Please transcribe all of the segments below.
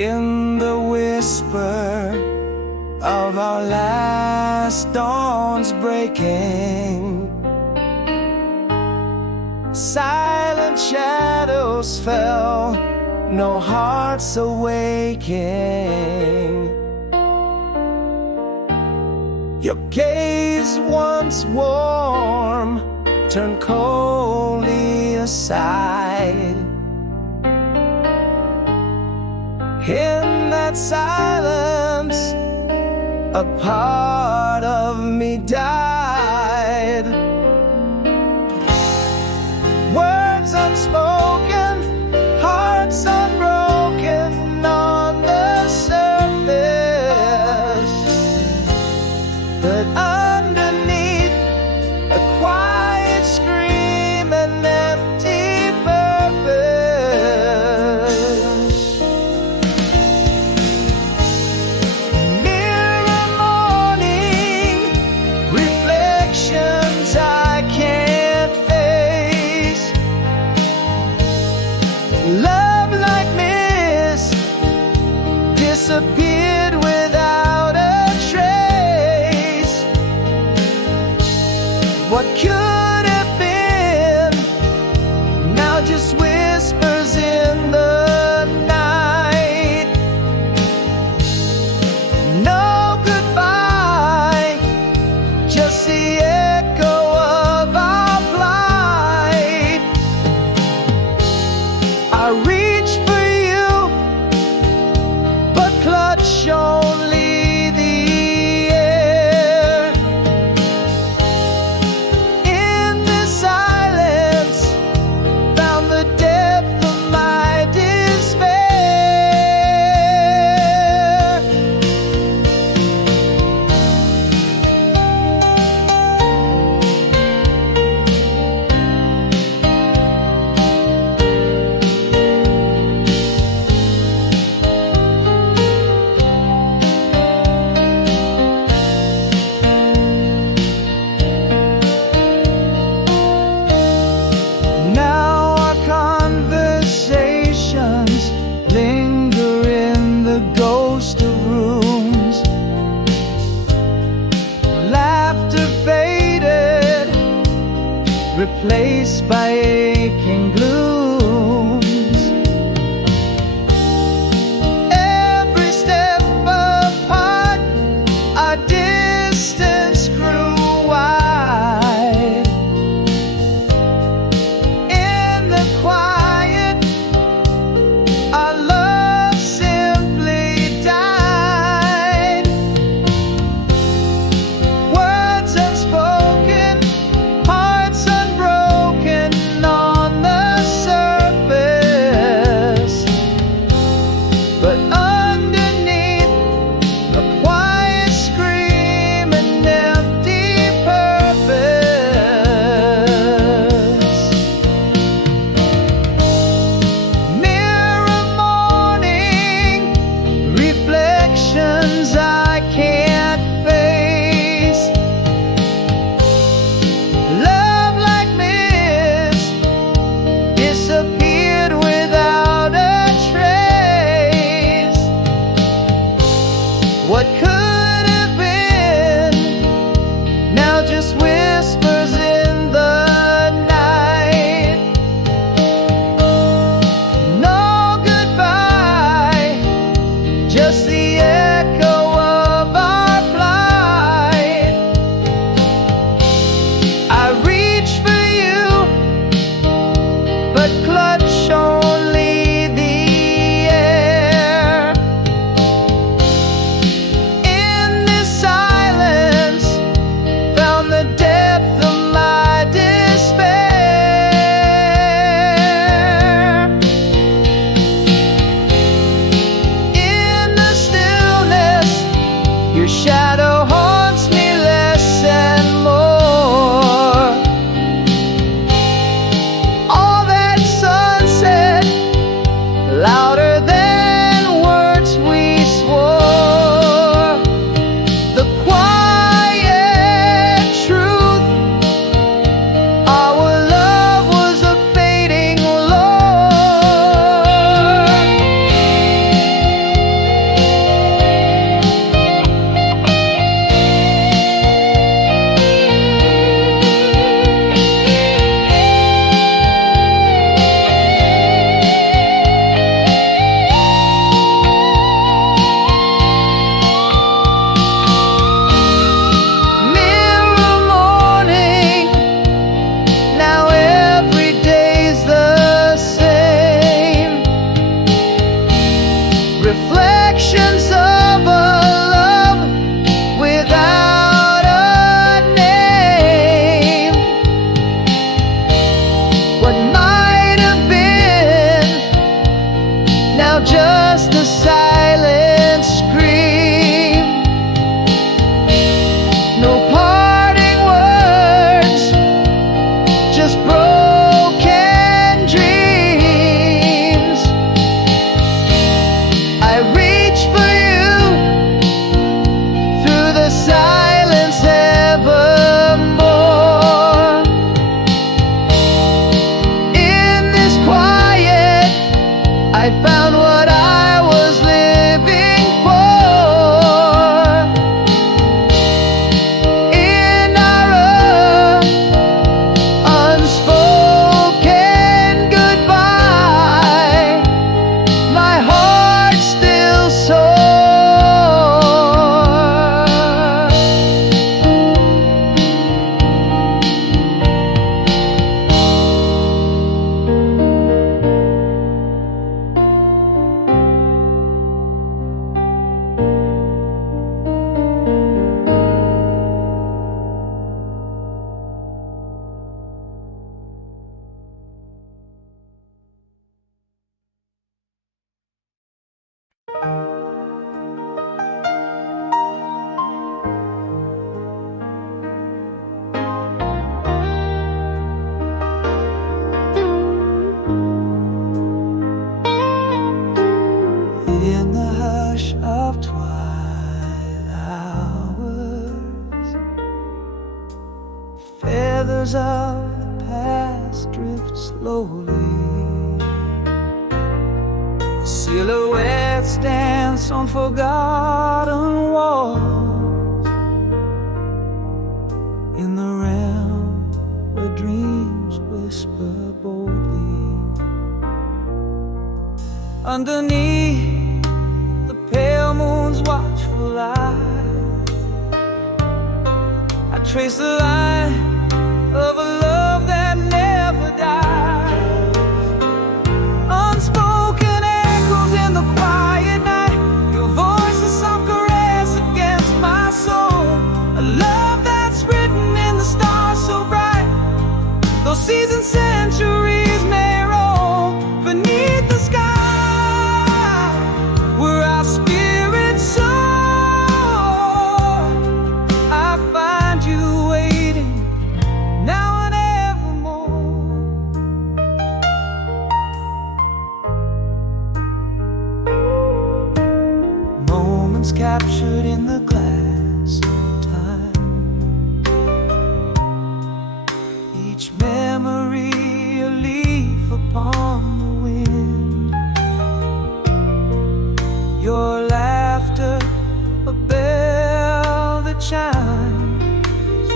in the whisper of our last dawn's breaking. Silent shadows fell, no hearts awaking. Your gaze once warm turned coldly aside. In that silence, a part of me died. Words unspoken, hearts unbroken on the surface, but underneath a quiet scream and empty purpose. Mirror morning, reflections I can't face. Love like mist disappeared without a trace. What could have been now just whispers in the night. No goodbye, just the echo of our plight. I reach for you, but clutch only the air. In the silence, found the depth of my despair. Now our conversations linger in the ghost of rooms. Laughter faded, replaced by aching glooms. Every step apart, our distance grew wide. In the quiet, our love simply died. Words unspoken, hearts unbroken on the surface. stars drift slowly. Silhouettes dance on forgotten walls, in the realm where dreams whisper boldly. Underneath the pale moon's watchful eye, I trace the line of a love that never dies. Unspoken echoes in the quiet night, your voice is soft caress against my soul. A love that's written in the stars so bright, though seas and centuries may roll beneath the sky, where our spirits soar. I find you waiting now and evermore. Moments captured in the glass of time, each memory a leaf upon the wind. Your laughter, a bell that chimes,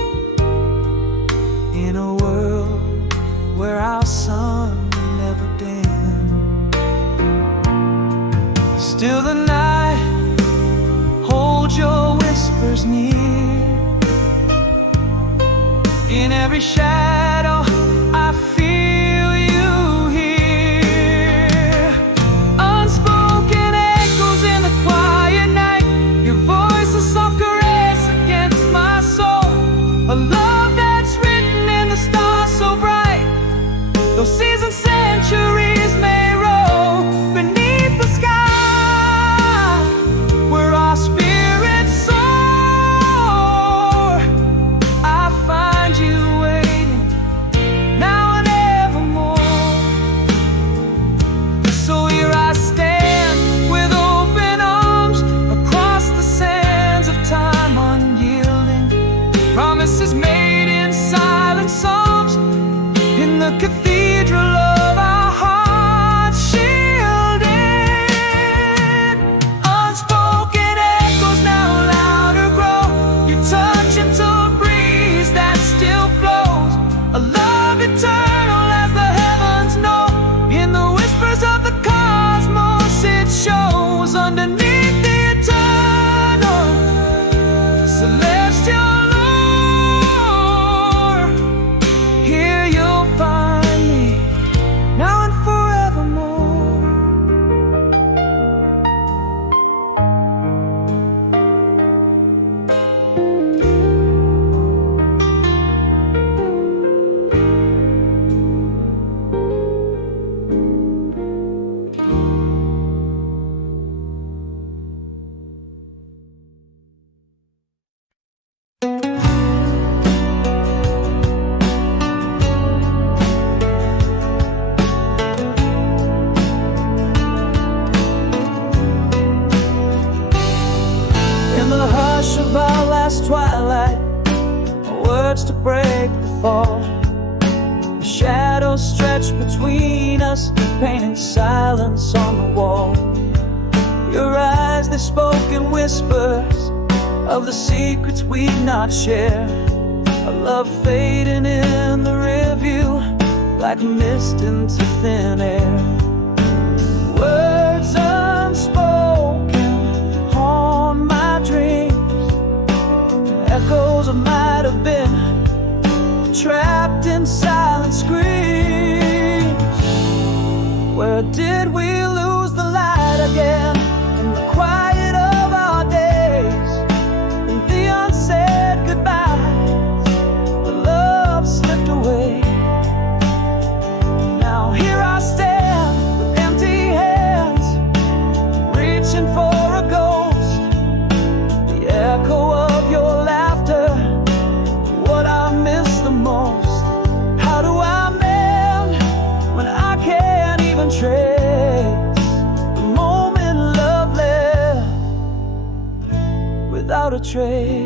in a world where our sun never dim. Still the night holds your whispers near. In every shadow I feel you here. Unspoken echoes in the quiet night, your voice a soft caress against my soul. A love that's written in the stars so bright, though seas and centuries may roll beneath the sky, where our spirits soar. I find you waiting now and evermore. So here I stand with open arms across the sands of time, unyielding. Promises made in silent psalms, in the cathedral of our hearts shielded. Unspoken echoes now louder grow, you touch into a breeze that still flows. A love eternal as the heavens know, in the whispers of the cosmos it shows. Underneath the eternal celestial lore, here you'll find me now and forevermore. In the hush of our last twilight, words to break the fall. The shadows stretch between us, painting silence on the wall. Your eyes, they spoke in whispers of the secrets we'd not share. A love fading in the rearview, like mist into thin air. Words unspoken haunt my dreams, echoes of might have been, trapped in silent screams. Where did we lose the light again? In the quiet of our days, in the unsaid goodbyes, the love slipped away. Now here I stand with empty hands, reaching for a ghost. The echo of your laughter, what I miss the most. How do I mend when I can't even trace the moment love left without a trace?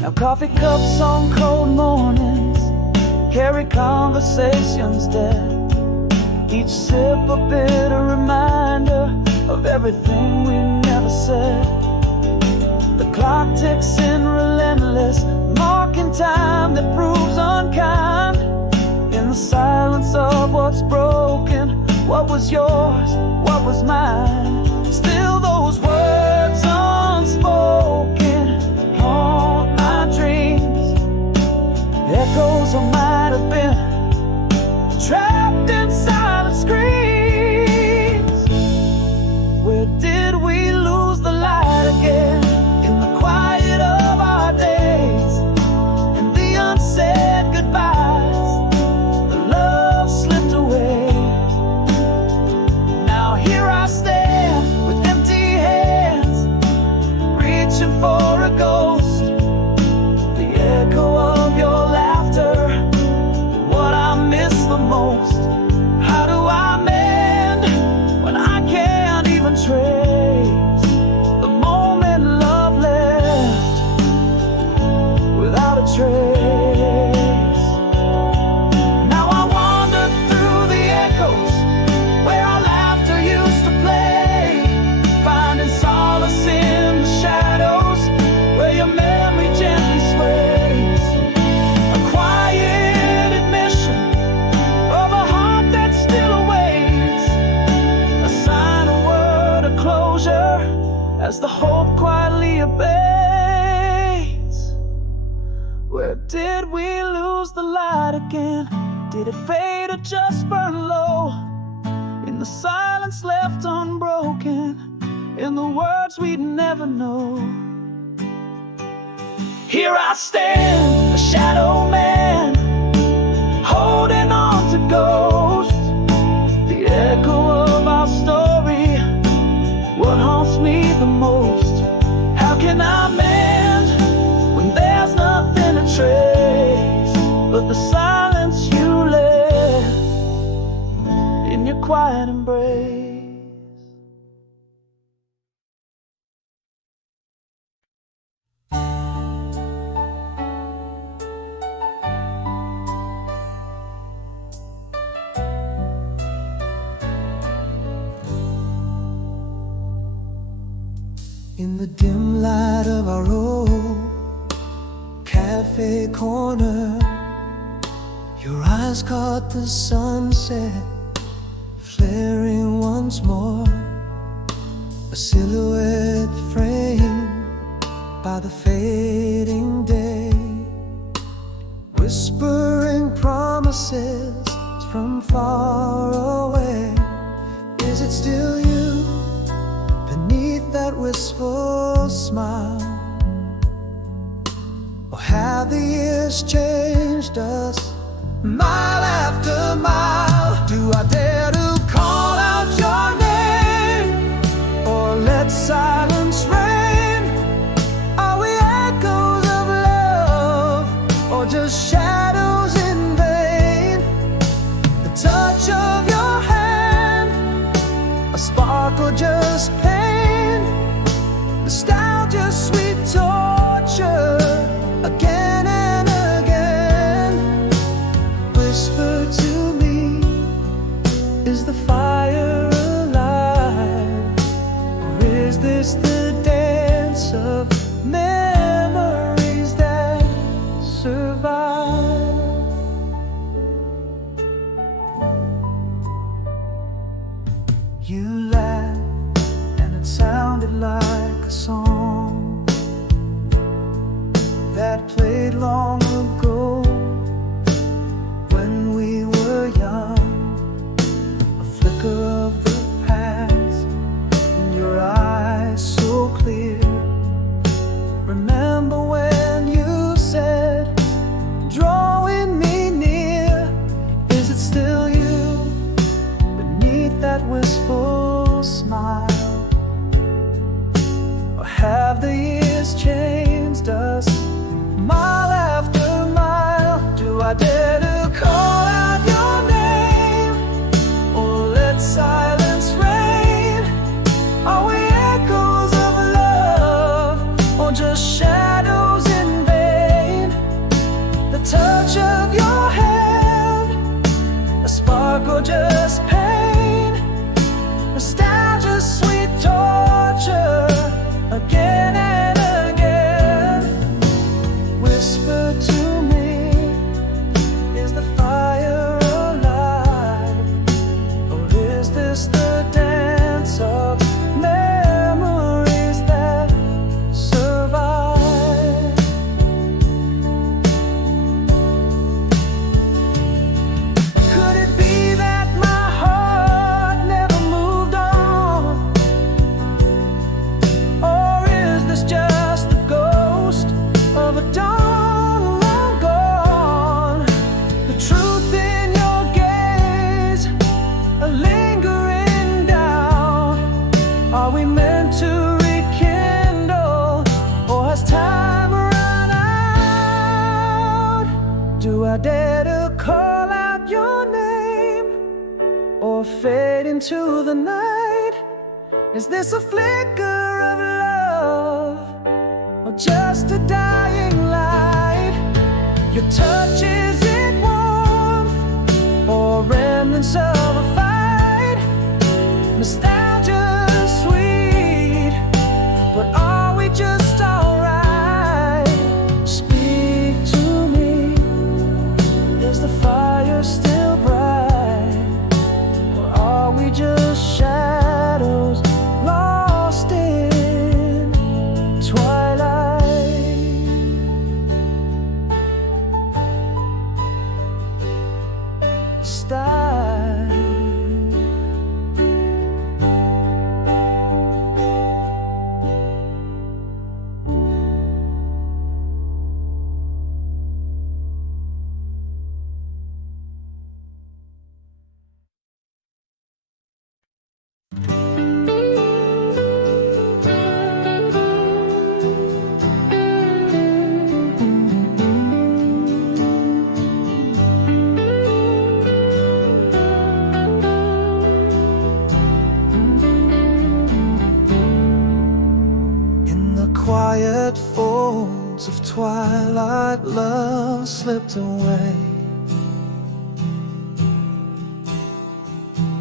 Now coffee cups on cold mornings, every conversation's dead. Each sip a bitter reminder of everything we never said. The clock ticks in relentless, marking time that proves unkind. In the silence of what's broken, what was yours, what was mine? Still those words unspoken haunt my dreams. Echoes I might have been trapped in silent screams. Where did we lose the light again? In the quiet of our days, in the unsaid goodbyes, the love slipped away. Now here I stand with empty hands, reaching for a ghost. The echo of your laughter, what I miss the most. How do I mend when I can't even trace the moment love left without a trace? Now I wander through the echoes where our laughter used to play, finding solace in the shadows where your memory gently sways. A quiet admission of a heart that still awaits, a sign, a word, a closure as the hope quietly abates. Where did we lose the light again? Did it fade or just burn low? In the silence left unbroken, in the words we'd never know. Here I stand, a shadow man, holding on to ghosts. The echo of our story, what haunts me the most. How can I mend when there's nothing to trace but the silence you left in your quiet embrace? In the dim light of our old cafe corner, your eyes caught the sunset flaring once more, a silhouette framed by the fading day, whispering promises from far away. Is it still you beneath that wistful smile? Or have the years changed us mile after mile? Do I dare to call out your name, or let silence reign? Are we echoes of love, or just shadows in vain? The touch of your hand, a spark or just pain? Nostalgia, sweet torture, again and again. Whisper to me, is the fire alive? Or is this the dance of memories that survive? You laughed and it sounded like a song that played long ago when we were young. A flicker of the past in your eyes so clear. Remember when you said, drawing me near? Is it still you beneath that wistful smile? Or have the years changed us mile after mile? Do I dare to call out your name, or let silence reign? Are we echoes of love, or just shadows in vain? The touch of your hand, Do I dare to call out your name, or fade into the night? Is this a flicker of love, or just a dying light? Your touch, is it warmth, or remnants of a fight? Nostalgia's sweet, but are we just alright? Speak to me, is the fire still bright, or are we just shadows lost in twilight? Style. Quiet folds of twilight, love slipped away.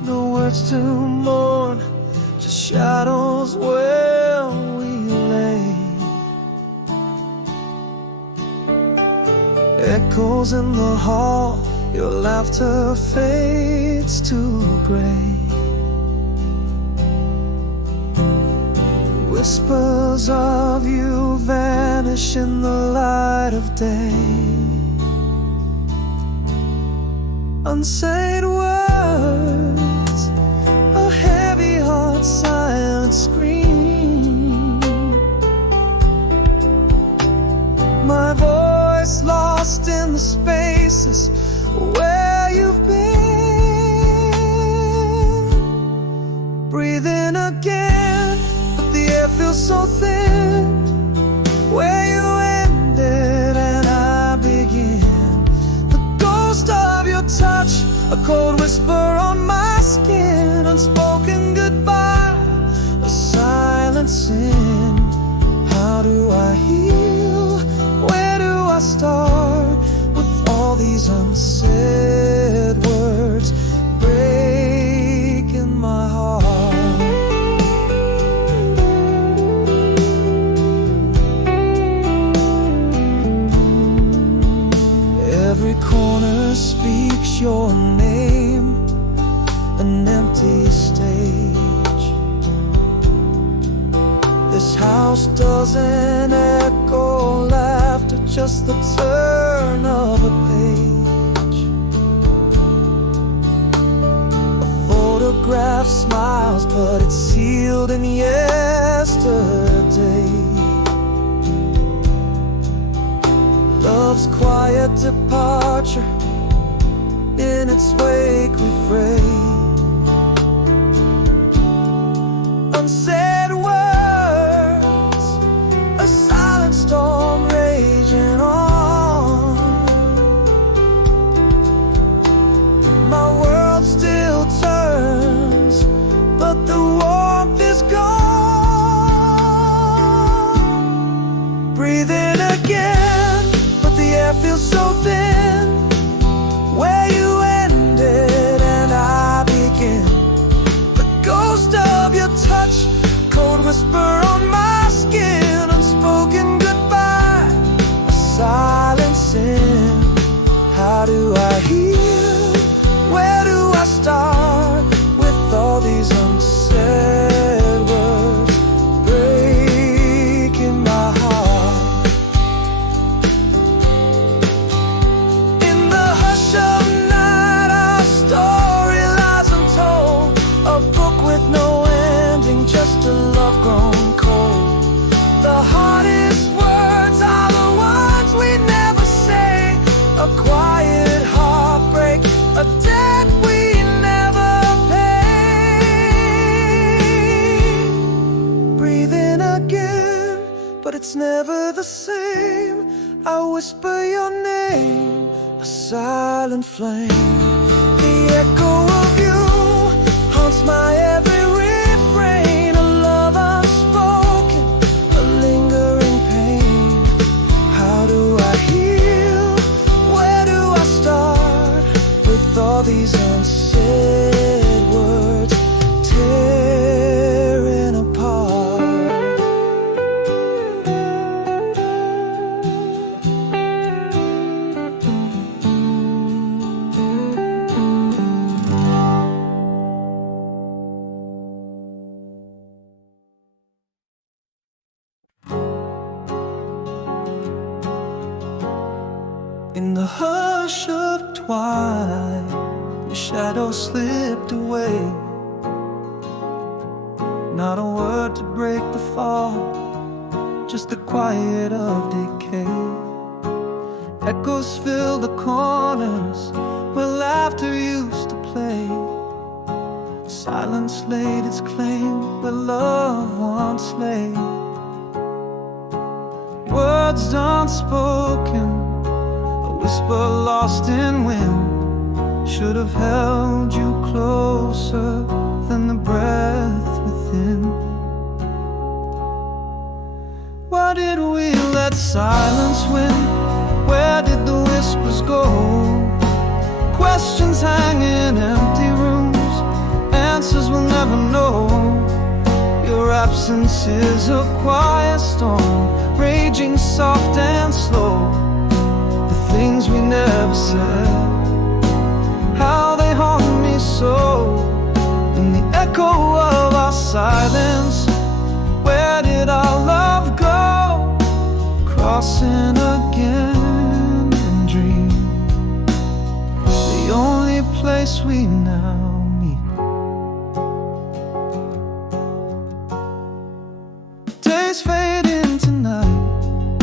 No words to mourn, just shadows where we lay. Echoes in the hall, your laughter fades to gray. Whispers of you vanish in the light of day. Unsaid words, a heavy heart, silent scream. My voice lost in the spaces where you've been. Breathing again, the air feels so thin, where you ended and I begin. The ghost of your touch, a cold whisper on my skin. Unspoken goodbye, a silent sin. How do I heal? Where do I start with all these unsaid words breaking my heart? Every corner speaks your name, an empty stage. This house doesn't echo laughter, just the turn of a page. A photograph smiles, but it's sealed in yesterday. Love's quiet departure, in its wake we fray. Unsaid words, a silent storm raging on. My world still turns, but the warmth is gone. Breathing again, the air feels so thin, where you ended and I begin. The ghost of your touch, cold whisper on my skin. Unspoken goodbye, a silent sin. How do I heal? Where do I start with all these unsaid words breaking my heart? Love grown cold. The hardest words are the ones we never say. A quiet heartbreak, a debt we never pay. Breathing again, but it's never the same. I whisper your name, a silent flame. The echo of you haunts my every refrain. A love unspoken, a lingering pain. How do I heal? Where do I start? With all these unsaid words tearing apart. In the hush of twilight, your shadow slipped away. Not a word to break the fall, just the quiet of decay. Echoes fill the corners where laughter used to play. Silence laid its claim where love once lay. Words unspoken, a whisper lost in wind, should have held you closer than the breath within. Why did we let silence win? Where did the whispers go? Questions hang in empty rooms, answers we'll never know. Your absence is a quiet storm, raging soft and slow. The things we never said, how they haunt me so. In the echo of our silence, where did our love go? Crossing again in dream, the only place we now meet. Days fade into night,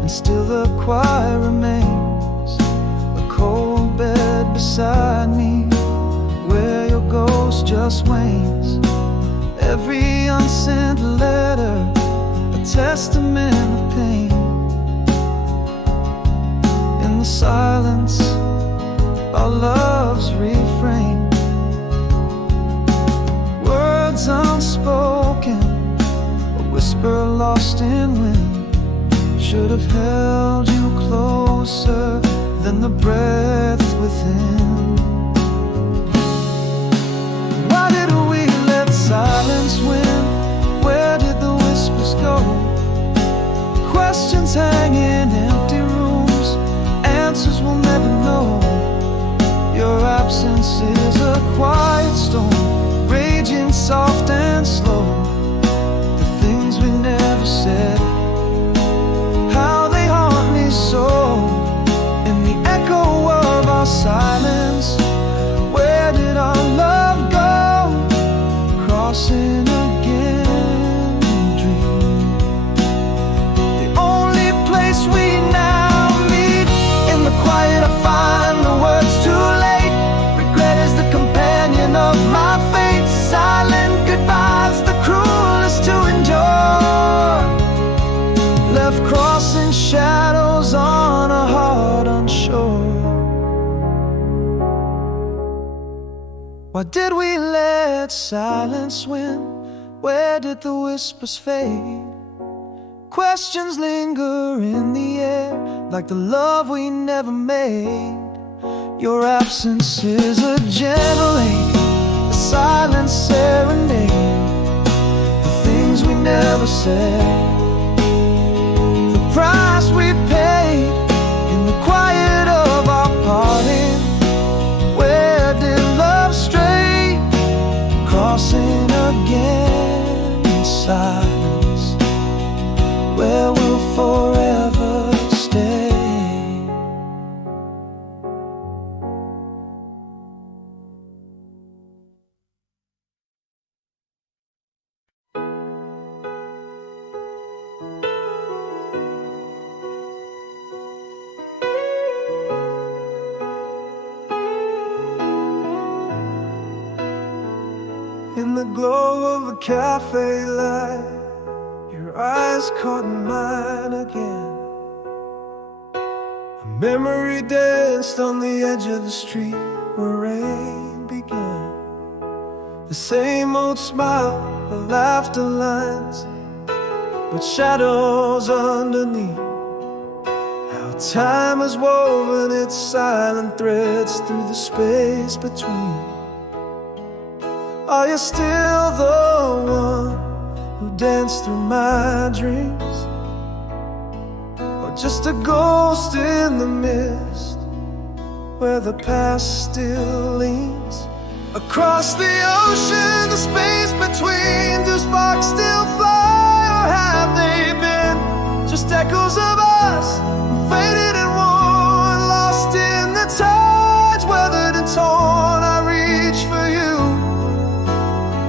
and still the quiet remains. A cold bed beside me, where your ghost just wanes. Every unsent letter, a testament of pain. In the silence, our loves refrain. Words unspoken, a whisper lost in wind, should have held you closer than the breath within. Why did we let silence win? Where did the whispers go? Questions hang in empty rooms, answers we'll never know. Your absence is a quiet storm, raging soft and slow. The things we never said, how they haunt me so. In the echo of our silence, where did our love go? Crossing again in dream, the only place we now meet. In the quiet I find the words too late. Regret is the companion of my fate. Silent goodbyes, the cruelest to endure, left crossing shadows on a heart unsure. Why did we let silence win? Where did the whispers fade? Questions linger in the air, like the love we never made. Your absence is a gentle ache, a silent serenade. The things we never said, the price we paid. In the quiet of our parting, where did love stray? Crossing again in silence, where we'll forever stay. In the glow of a cafe light, your eyes caught mine again. A Memory danced on the edge of the street where rain began. The same old smile, the laughter lines, but shadows underneath. How time has woven its silent threads through the space between. Are you still the one who danced through my dreams? Or just a ghost in the mist where the past still leans? Across the ocean, the space between, do sparks still fly, or have they been just echoes of us, faded and worn, lost in the tides, weathered and torn? I reach for you,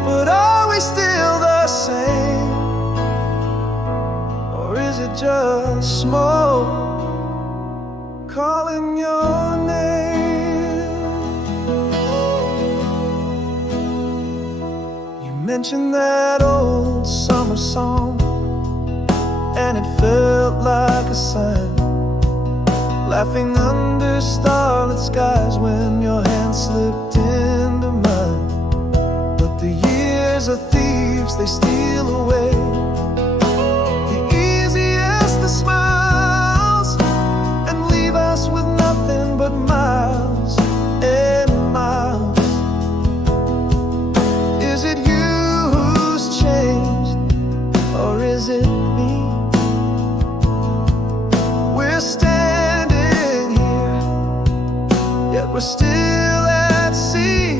but are we still the same? Or is it just smoke calling your name? Mentioned that old summer song, and it felt like a sign, laughing under starlit skies when your hand slipped into mine. But the years are thieves, they steal away the easiest of smiles and leave us with nothing but miles and miles. Is it you changed, or is it me? We're standing here, yet we're still at sea.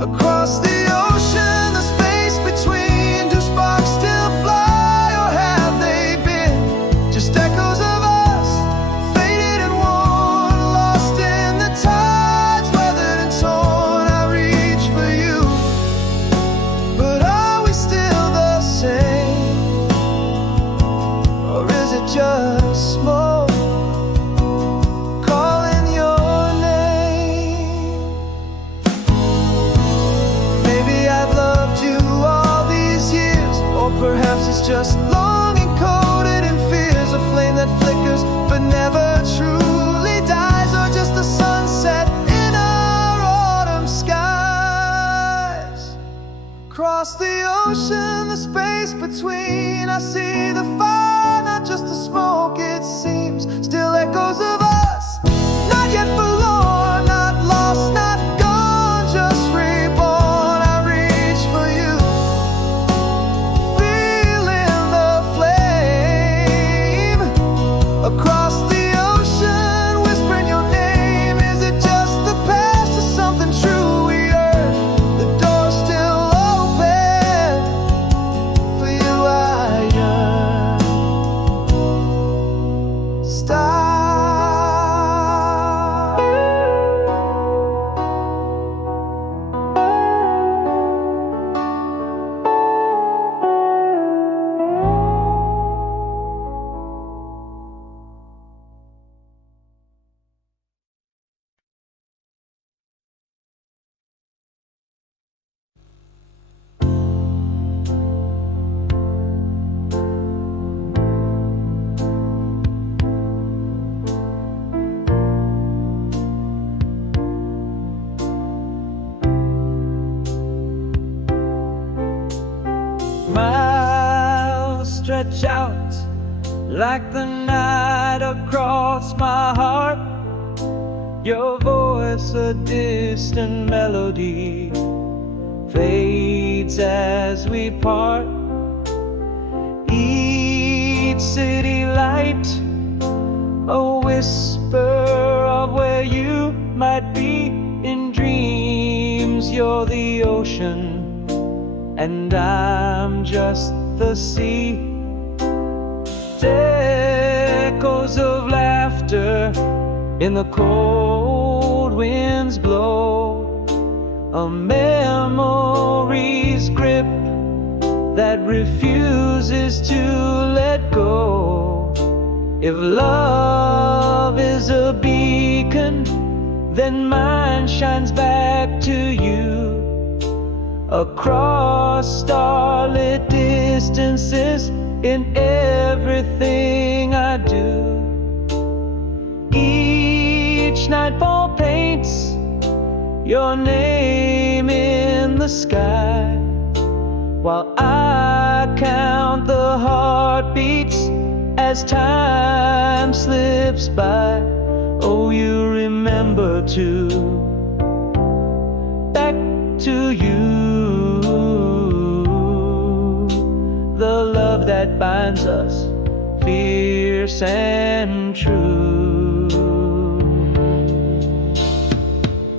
Across the ocean, the space between, do sparks still fly, or have they been just echoes of us, faded and worn, lost in the tides, weathered and torn? I reach for you, but or is it just smoke calling your name? Maybe I've loved you all these years, or perhaps it's just longing coated in fears, a flame that flickers but never truly dies, or just a sunset in our autumn skies. Across the ocean, the space between, I see the fire, not just the smoke, it seems. Still echoes of us, not yet forlorn, not lost, not gone, just reborn. I reach for you, feeling the flame. Across the ocean, whispering your name. Is it just the past or something true we heard? The door's still open, for you I yearn. Stop. Miles stretch out like the night across my heart. Your voice, a distant melody, fades as we part. Each city light, a whisper of where you might be in dreams. You're the ocean, and I'm just the sea. Echoes of laughter in the cold winds blow, a memory's grip that refuses to let go. If love is a beacon, then mine shines back to you. Across starlit distances, in everything I do. Each nightfall paints your name in the sky, while I count the heartbeats as time slips by. Oh, you remember to back to you, the love that binds us, fierce and true.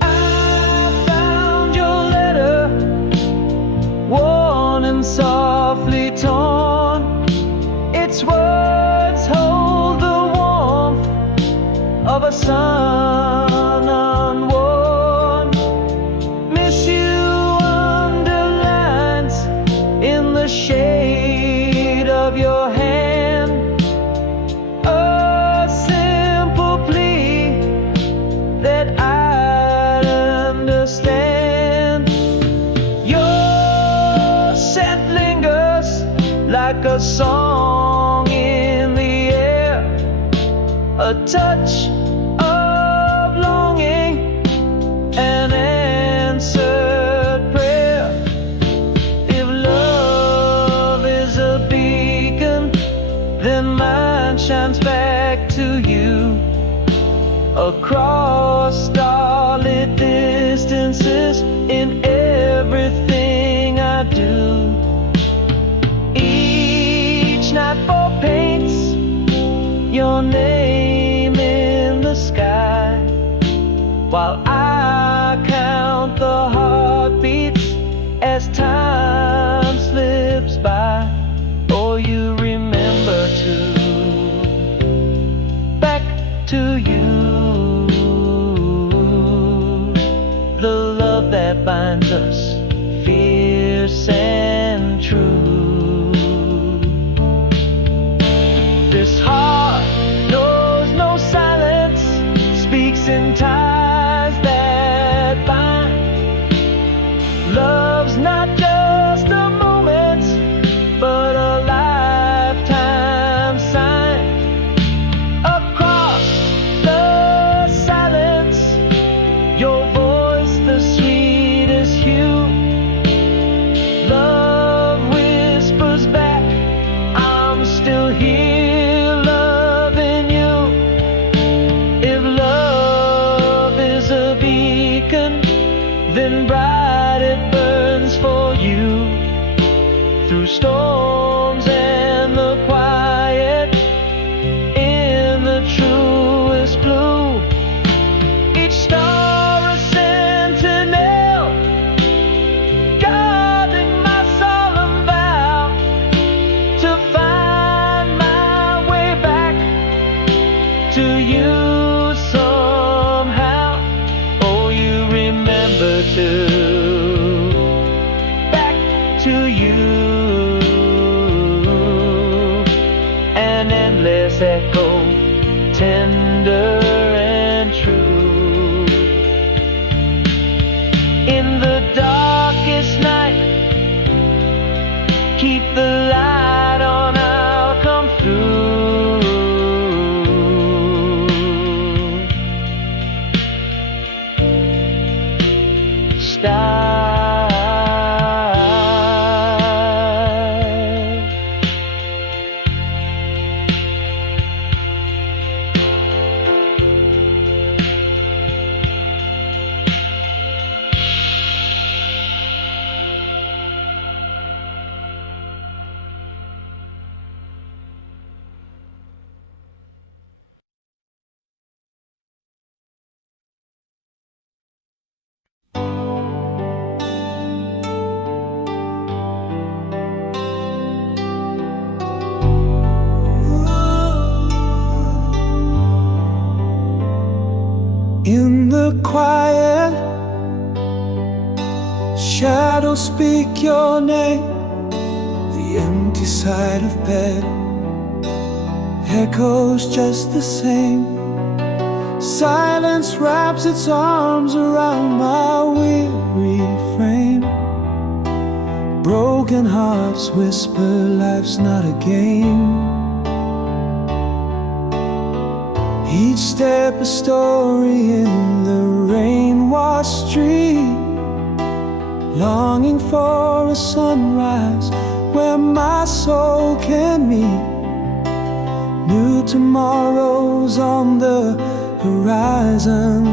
I found your letter, worn and softly torn. Its words hold the warmth of a sun unworn. Miss you underlines in the shade of your hand. A simple plea that I'd understand. Your scent lingers like a song in the air, a touch of longing, an answered prayer. If love is a beacon, then mine shines back to you. Across starlit distances, in everything I do. Each nightfall paints your name in the sky, while I count the heartbeats as time slips by. Oh, you remember to back to you, the love that binds us, fierce and true. This heart knows no silence, speaks in ties that bind. Love's not just a moment, but a lifetime signed. Across the silence, your voice the sweetest hue. Love whispers back, I'm still here loving you. If love is a beacon, then bright it burns for you. Through storms and the quiet, in the truest blue. Each star a sentinel, guarding my solemn vow to find my way back to you somehow. Oh, you remember to back to you, an endless echo, tender and true. In the darkest night, keep the light on, I'll come through. In the quiet, shadows speak your name. The empty side of bed echoes just the same. Silence wraps its arms around my weary frame. Broken hearts whisper life's not a game. Each step a story in the rain-washed street, longing for a sunrise where my soul can meet. New tomorrows on the horizon,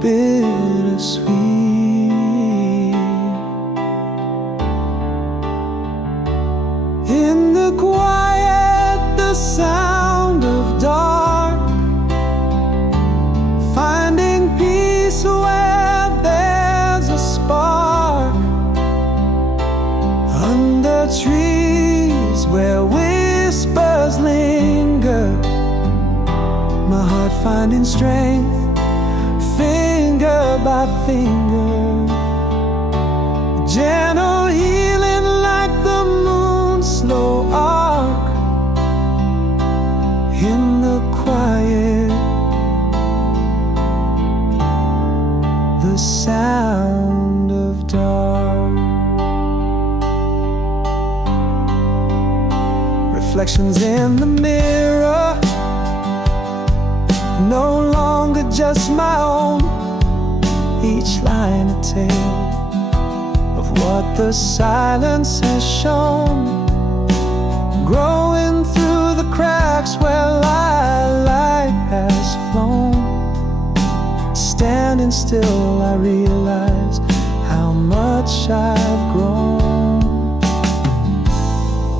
bittersweet. In the quiet, the sound of dark, finding peace where there's a spark. Under trees where whispers linger, my heart finding strength, finger by finger. Gentle healing like the moon's slow arc. In the quiet, the sound of dark. Reflections in the mirror, no longer just my own. Each line a tale of what the silence has shown, growing through the cracks where light has flown. Standing still, I realize how much I've grown.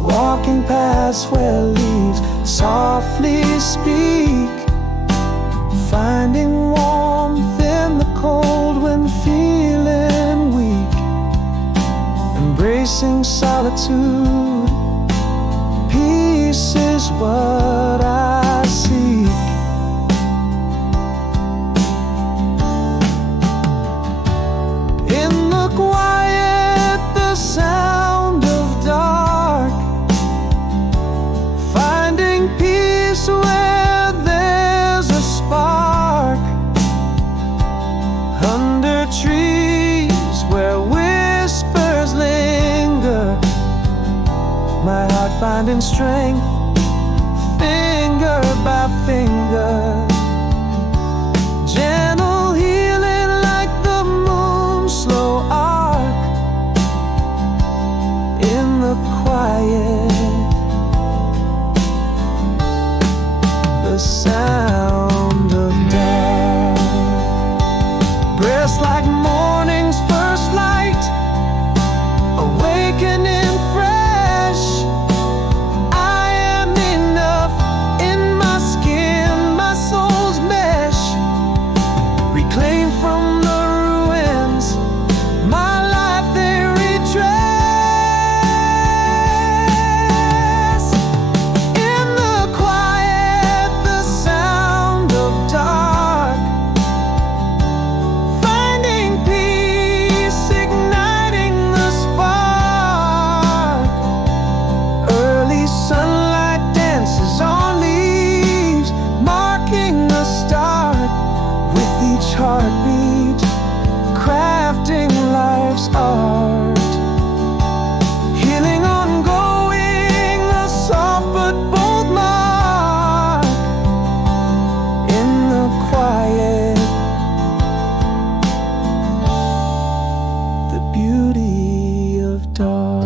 Walking past where leaves softly speak, finding warmth in the cold when feeling weak. Embracing solitude, peace is what I seek. In the quiet, the sound of dark, finding peace where there's a spark. Under trees where whispers linger, my heart finding strength, finger by finger. Gentle healing like the moon's slow arc. In the quiet, the sound of dark. Breaths like morning's first light, awakening fresh. I am enough in my skin, my soul's mesh. Reclaimed from the ruins, my life they retrace. In the quiet, the sound of dark, finding peace, igniting the spark. Early sunlight dances on leaves, marking the start. With each heartbeat, crafting life's art. Healing ongoing, a soft but bold mark. In the quiet, the beauty of dark.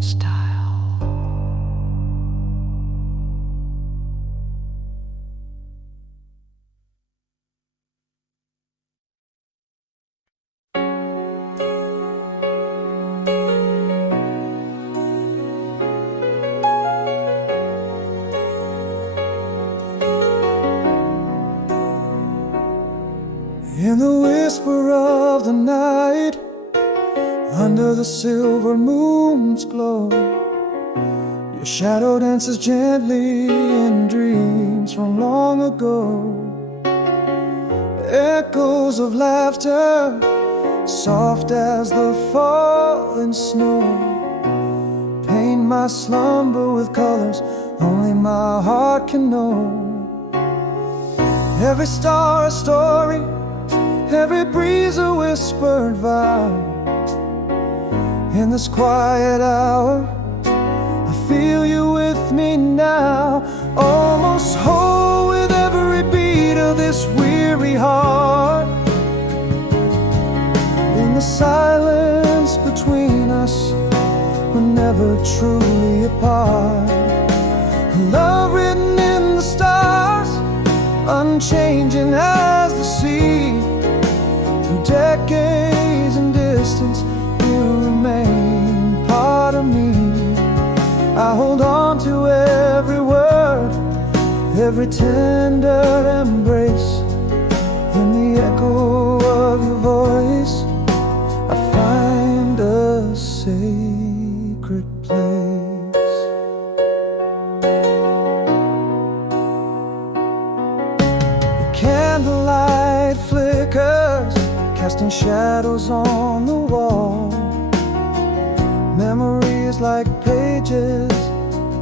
Style. In the whisper of the night, under the silver moon's glow, your shadow dances gently in dreams from long ago. Echoes of laughter, soft as the falling snow, paint my slumber with colors only my heart can know. Every star a story, every breeze a whispered vow. In this quiet hour, I feel you with me now, almost whole with every beat of this weary heart. In the silence between us, we're never truly apart. Love written in the stars, unchanging as the sea. Through decades and distance, you remain part of me. I hold on to every word, every tender embrace. In the echo of your voice, I find a sacred place. The candlelight flickers, casting shadows on the wall. Memories like pages,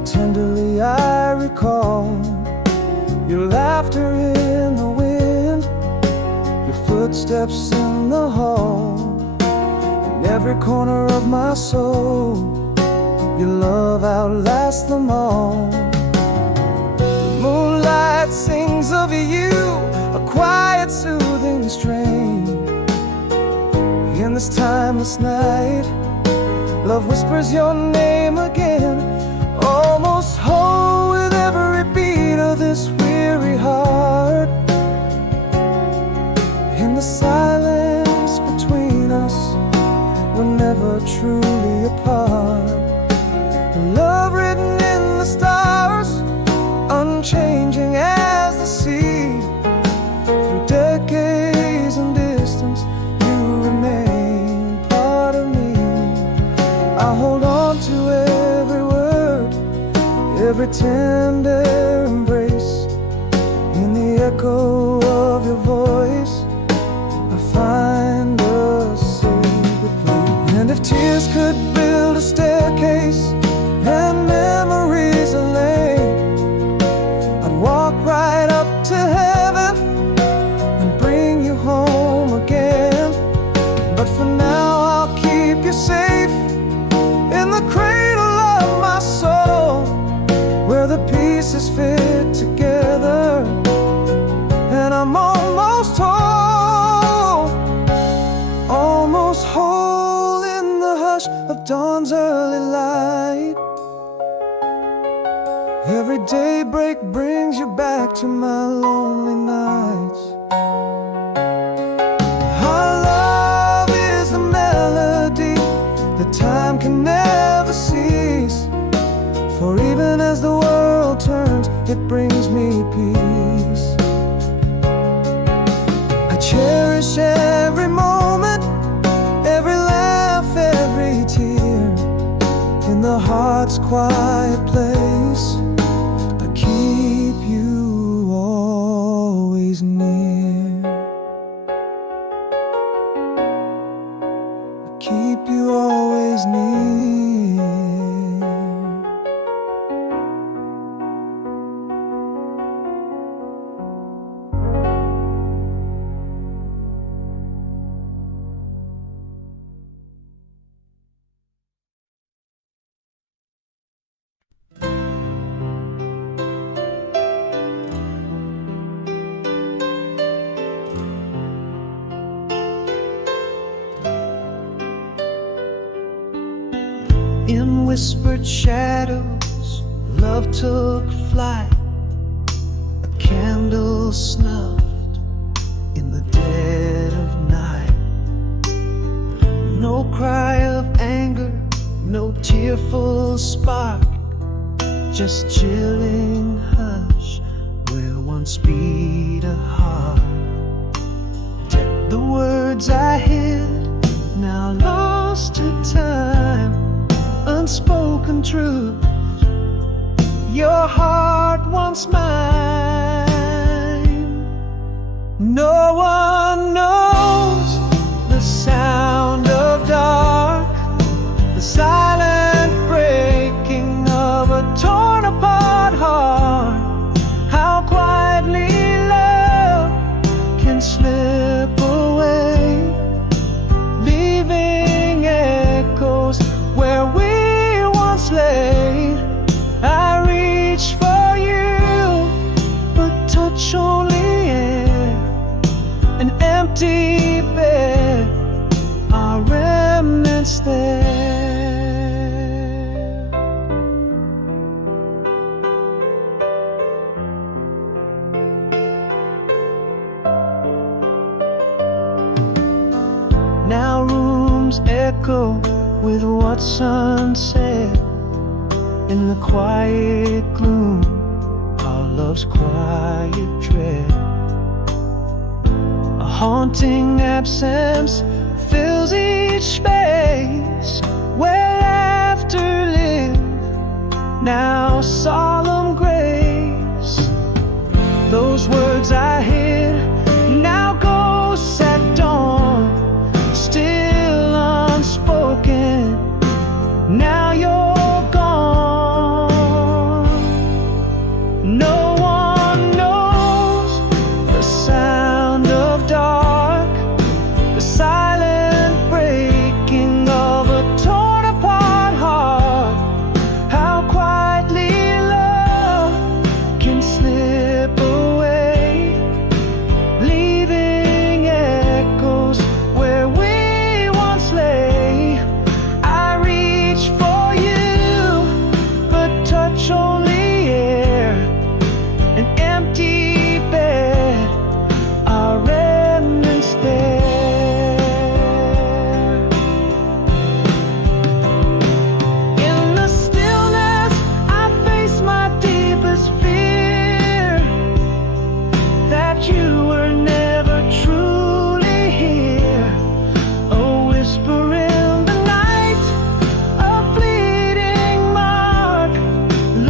tenderly I recall. Your laughter in the wind, your footsteps in the hall. In every corner of my soul, your love outlasts them all. The moonlight sings of you, a quiet soothing strain. In this timeless night, love whispers your name again, almost whole with every beat of this weary heart. In the silence between us, we're never truly apart. Love written in the stars, unchanging as the sea. Through decades and distance, you remain part of me. I hold on to every word, every tender embrace. In the echo of your voice, I find a sacred place. And if tears could build a staircase and memories a lane, I'd walk right up to heaven and bring you home again. But for now I'll keep you safe in the cradle of my soul, where the pieces fit together, and I'm almost whole in the hush of dawn's early light. Every daybreak brings you back to my lonely nights. Our love is the melody that time can never cease. For even as the world turns, it brings me peace. I cherish every moment, every laugh, every tear. In the heart's quiet place, I keep you always near. I keep you always near. In whispered shadows, love took flight. A candle snuffed in the dead of night. No cry of anger, no tearful spark, just chilling hush where once beat a heart. Deck the words I hid, now lost to time. Unspoken truth, your heart once mine. No one knows the sound of dark, the silent breaking of a torn apart heart. How quietly love can slip away. silence there. Now rooms echo with what's unsaid. In the quiet gloom, our love's quiet dread. A haunting absence fills each space where laughter lived, now solemn grace. Those words I hear, now ghosts at dawn, still unspoken, now you're gone. No one knows the sound of dark, the silent breaking of a torn apart heart. How quietly love can slip away, leaving echoes where we once lay. I reach for you, but touch only air, an empty bed, our remnants there. In the stillness, I face my deepest fear, that you were never truly here. A whisper in the night, a fleeting mark,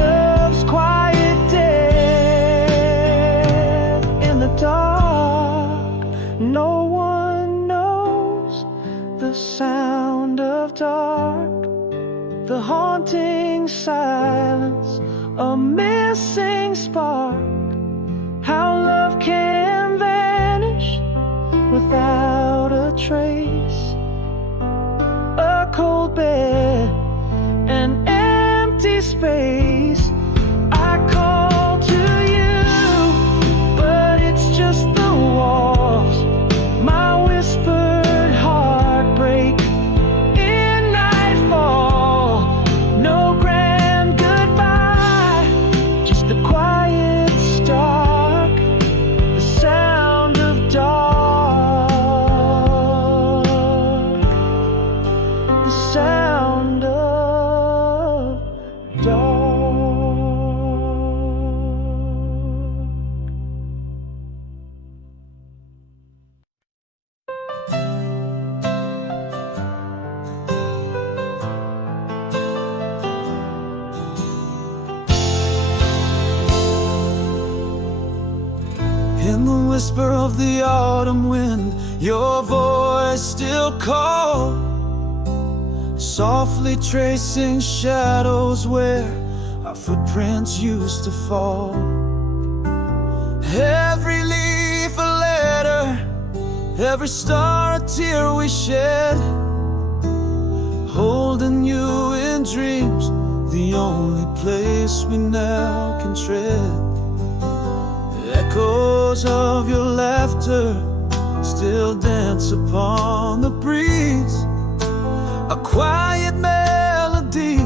love's quiet death. In the dark, no one knows the sound of dark, the haunting silence, a missing spark. How love can vanish without a trace. A cold bed, an empty space. I call to you, but it's just the walls, my whispered heartbreak in nightfall. No grand goodbye, just the quiet stark, the sound of dark, the sound of dark. In the whisper of the autumn wind, your voice still calls, softly tracing shadows where our footprints used to fall. Every leaf a letter, every star a tear we shed, holding you in dreams, the only place we now can tread. Echoes of your laughter still dance upon the breeze, a quiet melody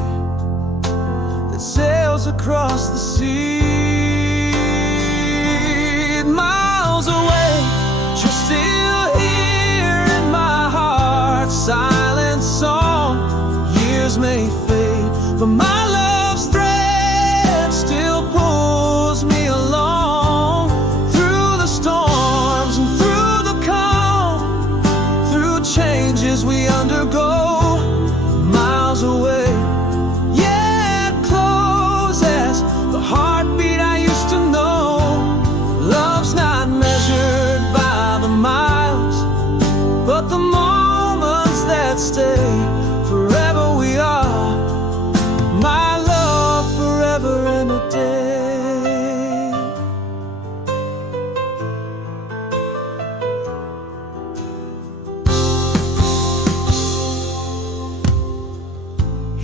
that sails across the sea. Miles away, you're still here in my heart. Silent song, years may fade, but my love's thread still pulls me along, through the storms and through the calm, through changes we undergo. Miles away, yet close as the heartbeat I used to know. Love's not measured by the miles, but the moments that stay. Forever we are, my love, forever and a day.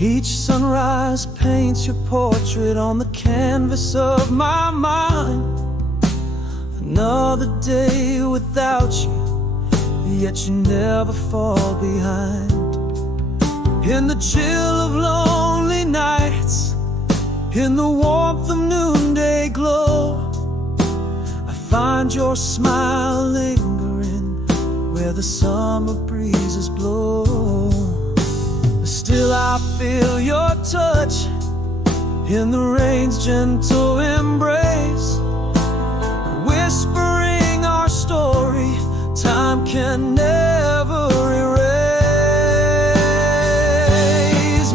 Each sunrise paints your portrait on the canvas of my mind. Another day without you, yet you never fall behind. In the chill of lonely nights, in the warmth of noonday glow, I find your smile lingering where the summer breezes blow. Still I feel your touch in the rain's gentle embrace, whispering our story time can never erase.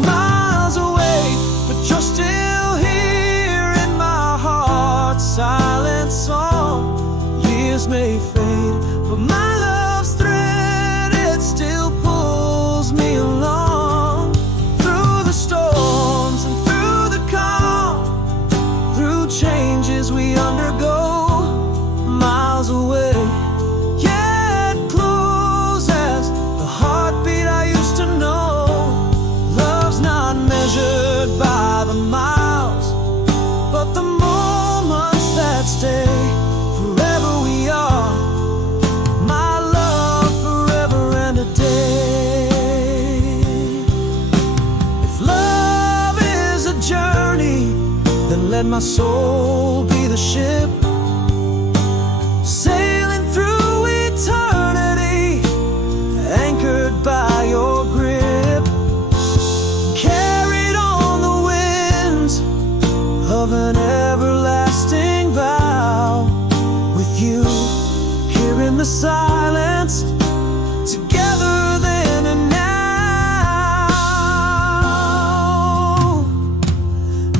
Miles away, but you're still here in my heart's silent song. Years may fade, but my love's thread, it still pulls me along. Through the storms and through the calm, through changes we undergo. Miles away, yet close as the heartbeat I used to know. Love's not measured by the miles, but the moments that stay. Forever we are, my love, forever and a day. If love is a journey, then let my soul be the ship, sailing through eternity, anchored by your grip, carried on the winds of an everlasting vow. With you here in the silence, together then and now.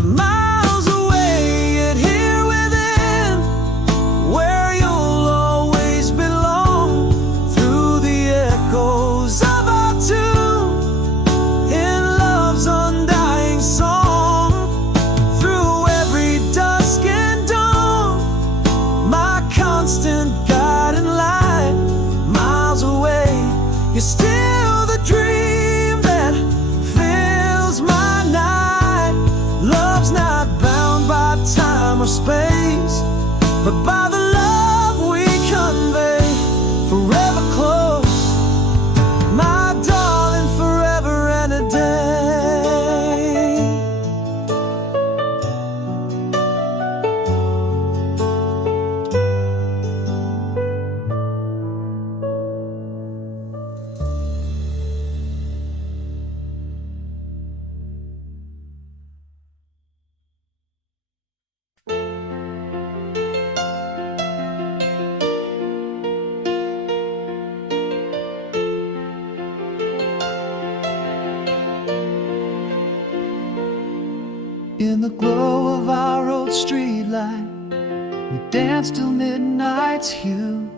Miles away, yet here within, where you'll always belong. Through the echoes of our tune, in love's undying song. Through every dusk and dawn, my constant guiding light. Miles away, you're still the dream that fills my night. Love's not bound by time or space, but by the love we convey. Forever close, my darling, forever and a day. In the glow of our old street light, we dance till midnight's hue,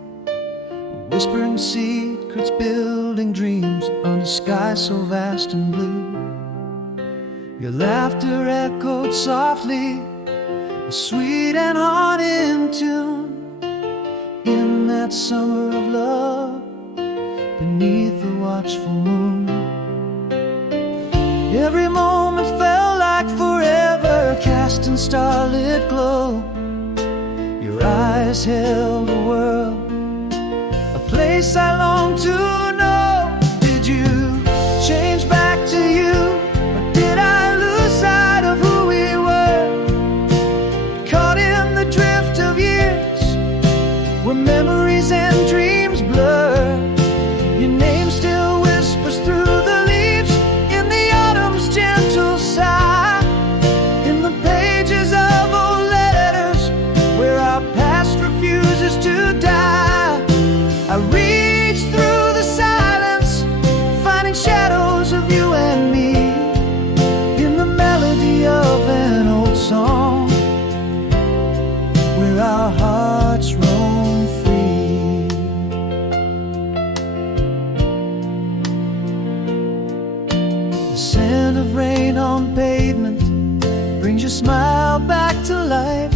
whispering secrets, building dreams under skies so vast and blue. Your laughter echoed softly, a sweet and haunting tune, in that summer of love, beneath the watchful moon. Every moment felt like forever, cast in starlit glow. Your eyes held a world, a place I long to know. Did you change back to you, or did I lose sight of who we were? Caught in the drift of years, where memories and dreams blur. Your name still whispers through the leaves, in the autumn's gentle sigh, in the pages of old letters, where our past refuses to die. I reach through the silence, finding shadows of you and me, in the melody of an old song, where our hearts roam free. The scent of rain on pavement brings your smile back to life.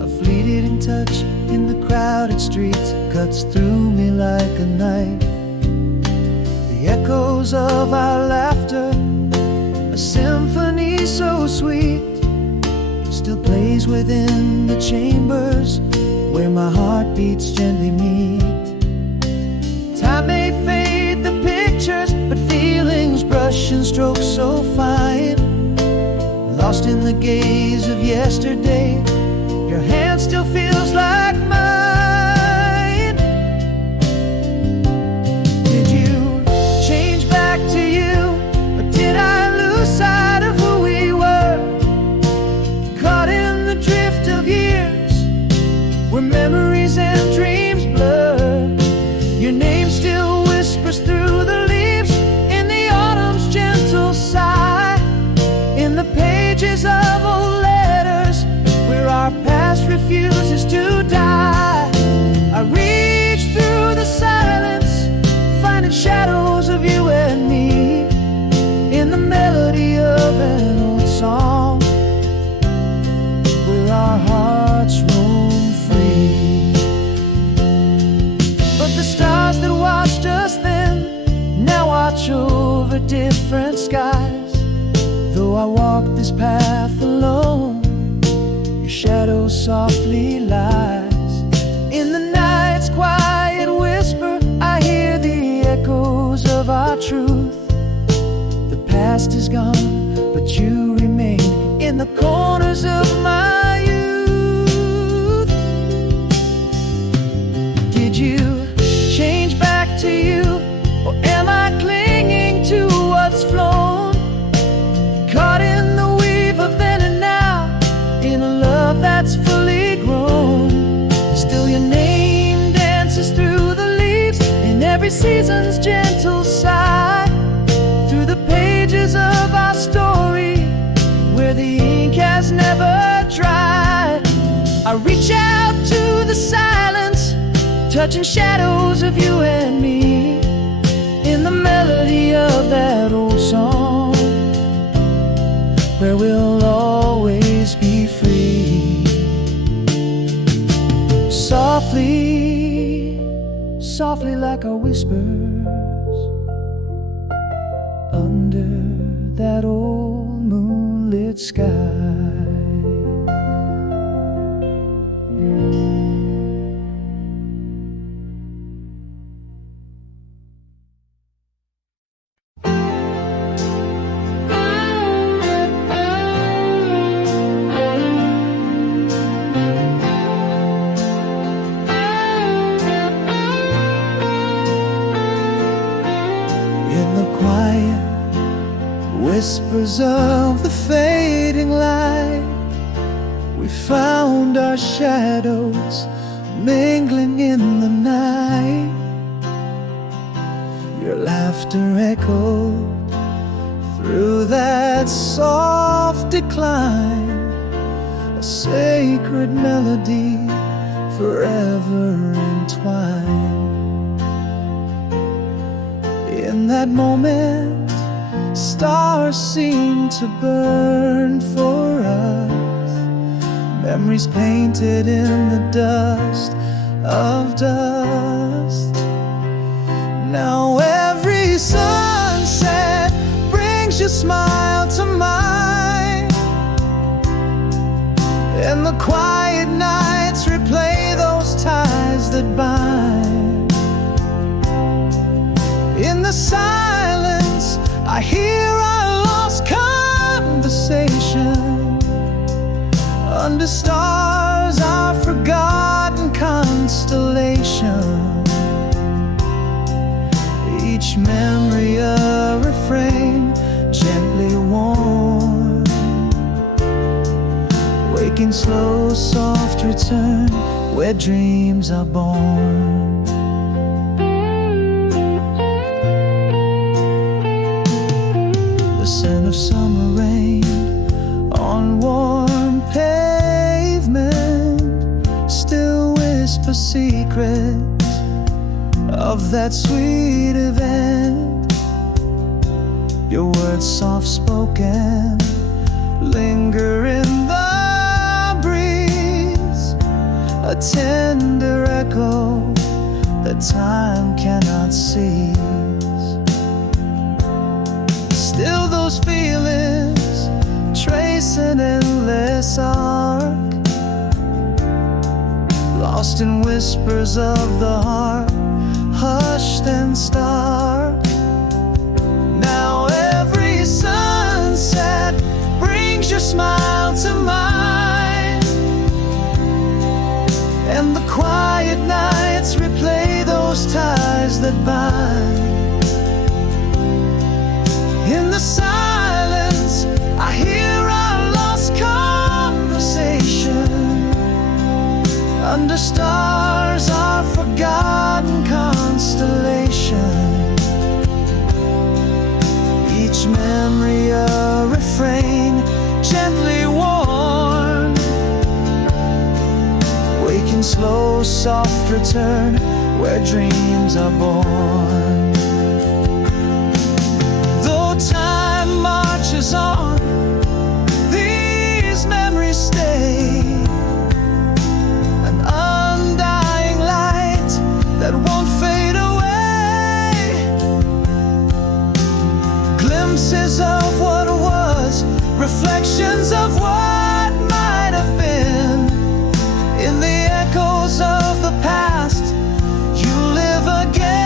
A fleeting touch in the crowded streets cuts through me like a knife. The echoes of our laughter, a symphony so sweet, still plays within the chambers where my heartbeats gently meet. Time may fade the pictures, but feelings bright stroke so fine, lost in the gaze of yesterday. Your hand still feels like mine. Did you change back to you, or did I lose sight of who we were? Caught in the drift of years, where memories and dreams blur. Your name still whispers through the leaves in the autumn's gentle sigh, in the pages of old letters where our past refuses to die. I reach through the silence, finding shadows of you and me in the melody of an old song where our hearts roam free. But the stars that watched us then now watch over different skies. Though I walk this path alone, your shadow softly lies. In the night's quiet whisper, I hear the echoes of our truth. The past is gone, but you remain in the corners of my youth. Did you change back to you, or am I clinging to what's flown? Caught in the weave of then and now, in a love that's fully grown. Still your name dances through the leaves in every season's gentle sigh, through the pages of our story where the ink has never dried. I reach out to the silence, touching shadows of you and me in the melody of that old song where we'll always be free. Softly, softly like our whispers under that old moonlit sky. Whispers of the fading light, we found our shadows mingling in the night. Your laughter echoed through that soft decline, a sacred melody forever entwined. In that moment, stars seem to burn for us, memories painted in the dust of dust. Now every sunset brings your smile to mine, and the quiet nights replay those ties that bind. In the silence, I hear our lost conversation. Under stars, our forgotten constellation. Each memory a refrain, gently worn. Waking slow, soft return, where dreams are born. The scent of summer rain on warm pavement still whispers secrets of that sweet event. Your words soft spoken linger in the breeze, a tender echo that time cannot seize. Still those feelings trace an endless arc, lost in whispers of the heart, hushed and stark. Now every that bind. In the silence, I hear our lost conversation. Under stars, our forgotten constellation. Each memory a refrain, gently worn. Waking slow, soft return, where dreams are born. Though time marches on, these memories stay. An undying light that won't fade away. Glimpses of what was, reflections of what might have been. In the echoes of the past, you live again.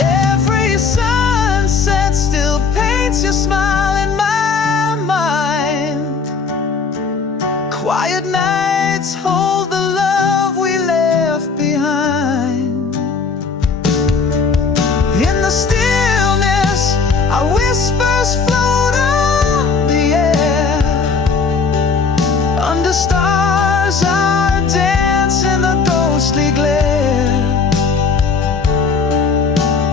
Every sunset still paints your smile in my mind. Quiet nights hold the love we left behind. In the stillness, our whispers float on the air. Under stars, our dance in the ghostly glare.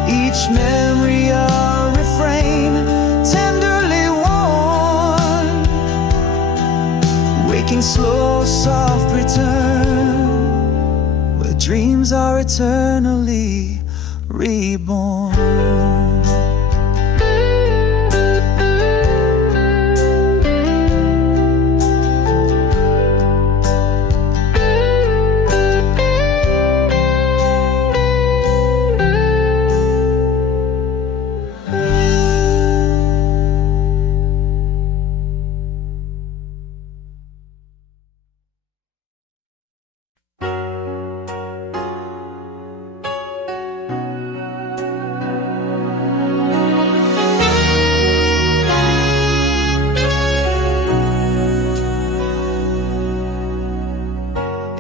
Each memory a refrain, tenderly worn. Waking slow, soft return, where dreams are eternally reborn.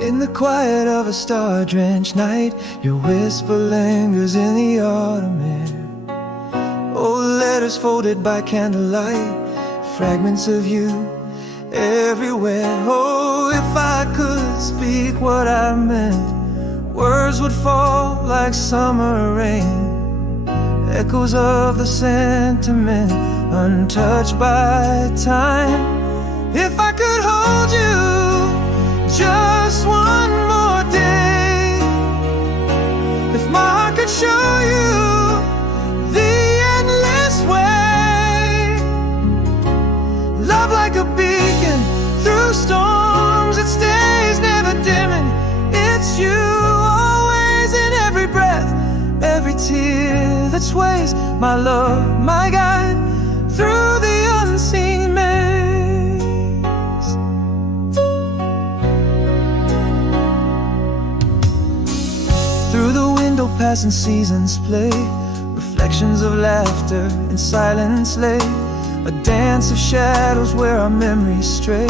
In the quiet of a star-drenched night, your whisper lingers in the autumn air. Old letters folded by candlelight, fragments of you everywhere. Oh, if I could speak what I meant, words would fall like summer rain. Echoes of the sentiment, untouched by time. If I could hold you just one more day, if my heart could show you the endless way. Love like a beacon through storms, it stays never dimming. It's you always in every breath, every tear that sways. My love, my guide through the unseen maze. Through the window passing seasons play, reflections of laughter and silence lay. A dance of shadows where our memories stray.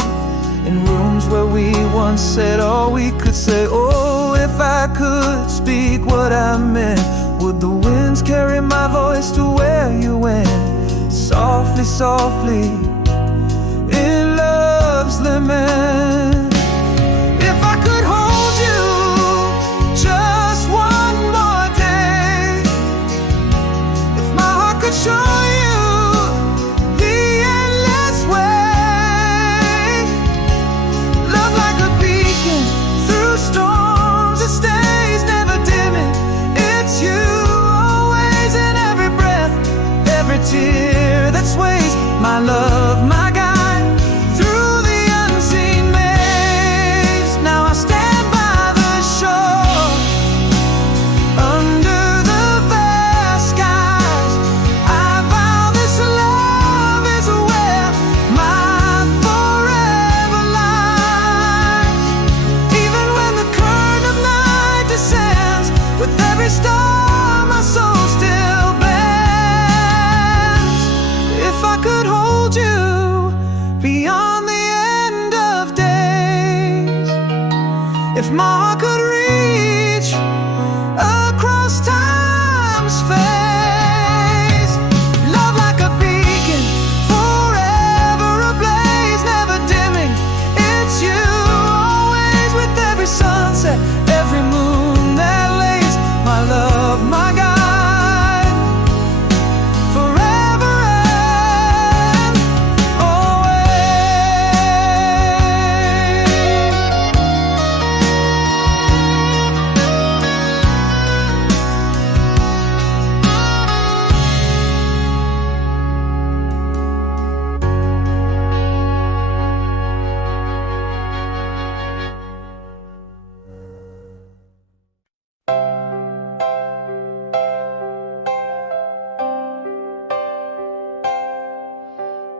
In rooms where we once said all we could say. Oh, if I could speak what I meant, would the winds carry my voice to where you went? Softly, softly, in love's lament. If I could hold you just one more day, if my heart could show you the endless way. Love like a beacon through storms, it stays never dimming. It's you always in every breath, every tear that sways. My love, my guide through the unseen maze. Now I stand by the shore, under the vast skies. I vow this love is where my forever lies. Even when the current of night descends, with every star my soul still bends. If I could hold you beyond the end of days. smile could reach across time's face. Love like a beacon, forever ablaze, never dimming. It's you, always with every sunset, every moon that lays. My love, my guide, forever and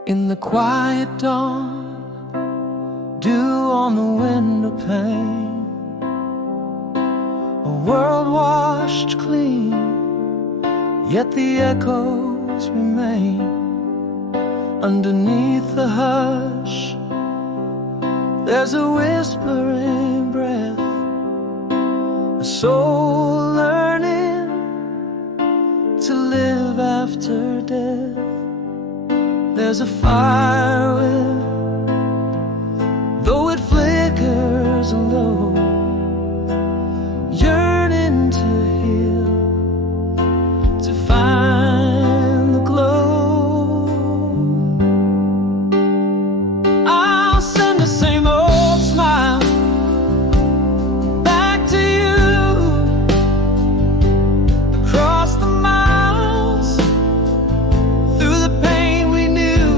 in the quiet dawn, dew on the window pane, a world washed clean, yet the echoes remain. Underneath the hush, there's a whispering breath, a soul learning to live after death. There's a fire with, though it flickers low, yearning to heal, to find the glow. I'll send the same old smile back to you, across the miles, through the pain we knew.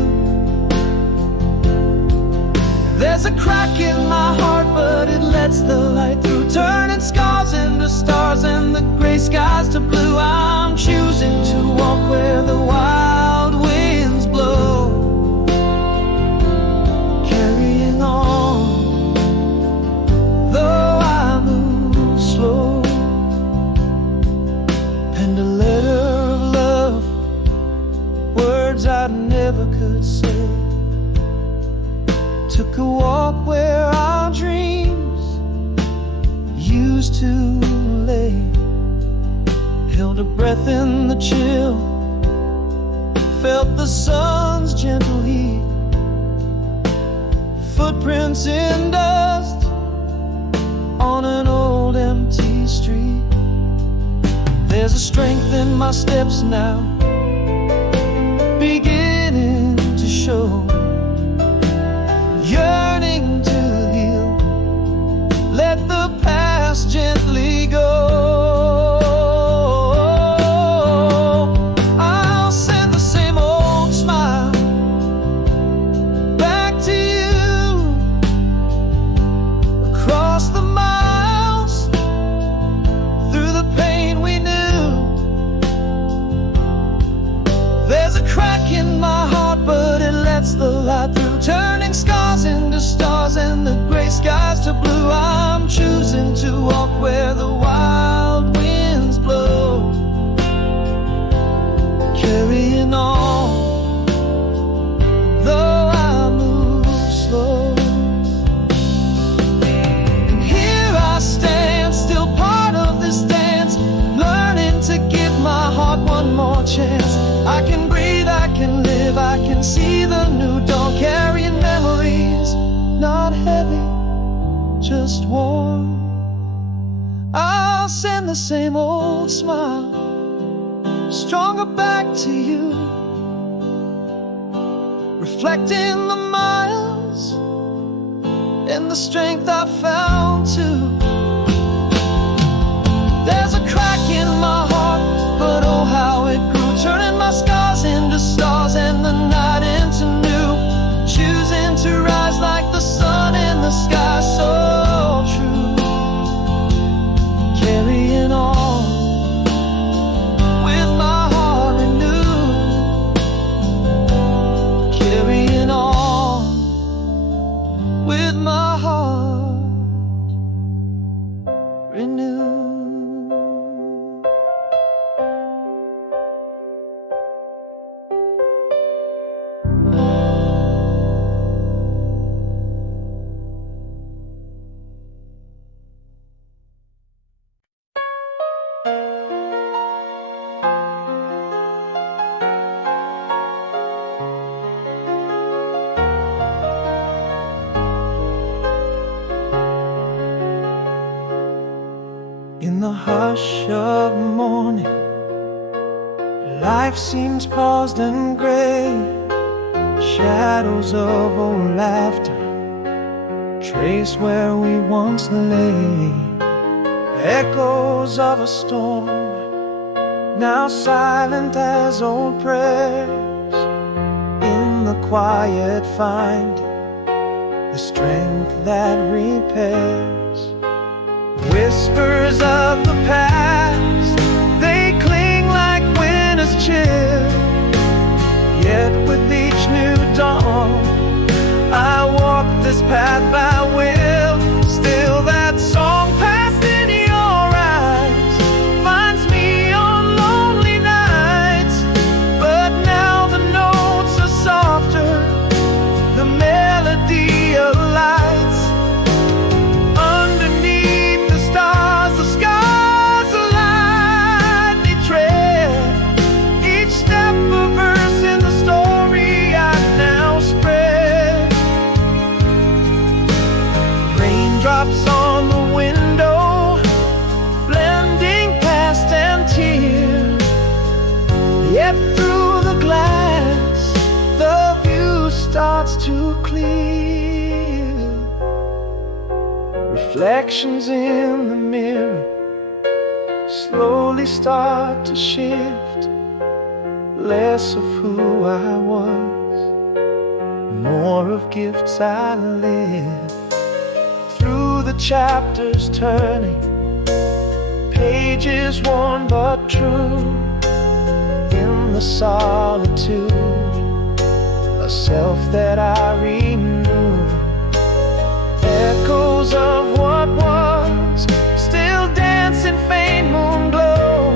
There's a crack in my heart, but it lets the light through, turning scars into stars and the gray skies to blue. I'm choosing to walk where the wild winds blow, carrying on, though I move slow. Penned a letter of love, words I never could say. Took a walk where our dreams used to lay. Held a breath in the chill, felt the sun's gentle heat. Footprints in dust on an old empty street. There's a strength in my steps now, beginning to show. Yearning to heal, let the past gently go. I'll send the same old smile back to you, across the miles, through the pain we knew. There's a crack in my heart, but it lets the light through, turning scars into stars and the gray skies to blue. I'm choosing to walk where the wild winds blow, carrying on, though I move slow. And here I stand, still part of this dance, learning to give my heart one more chance. I can breathe, I can live, I can see the new dawn, carrying memories, not heavy, just warm. I'll send the same old smile, stronger back to you, reflecting the miles and the strength I found too. There's a crack in my heart, but oh how it grew, turning my scars into stars and the night into new. Choosing to rise like the sun in the sky, so true. Carrying on with my heart renewed, carrying on with my heart In the hush of morning, life seems paused and gray. Shadows of old laughter trace where we once lay. Echoes of a storm, now silent as old prayers. In the quiet find the strength that repairs. Whispers of the past, they cling like winter's chill. Yet with each new dawn, I walk this path by will. Still that song passed in your eyes finds me on lonely nights. But now the notes are softer, the melody of lights. Underneath the stars, the scars of lightning tread. Each step a verse in the story I now spread. Raindrops on the window, blending past and tear. Yet through the glass, the view starts to clear. Reflections in the mirror slowly start to shift. Less of who I was, more of gifts I live. Through the chapters turning, pages worn but true. In the solitude, a self that I renew. Echoes of what was still dance in faint moon glow.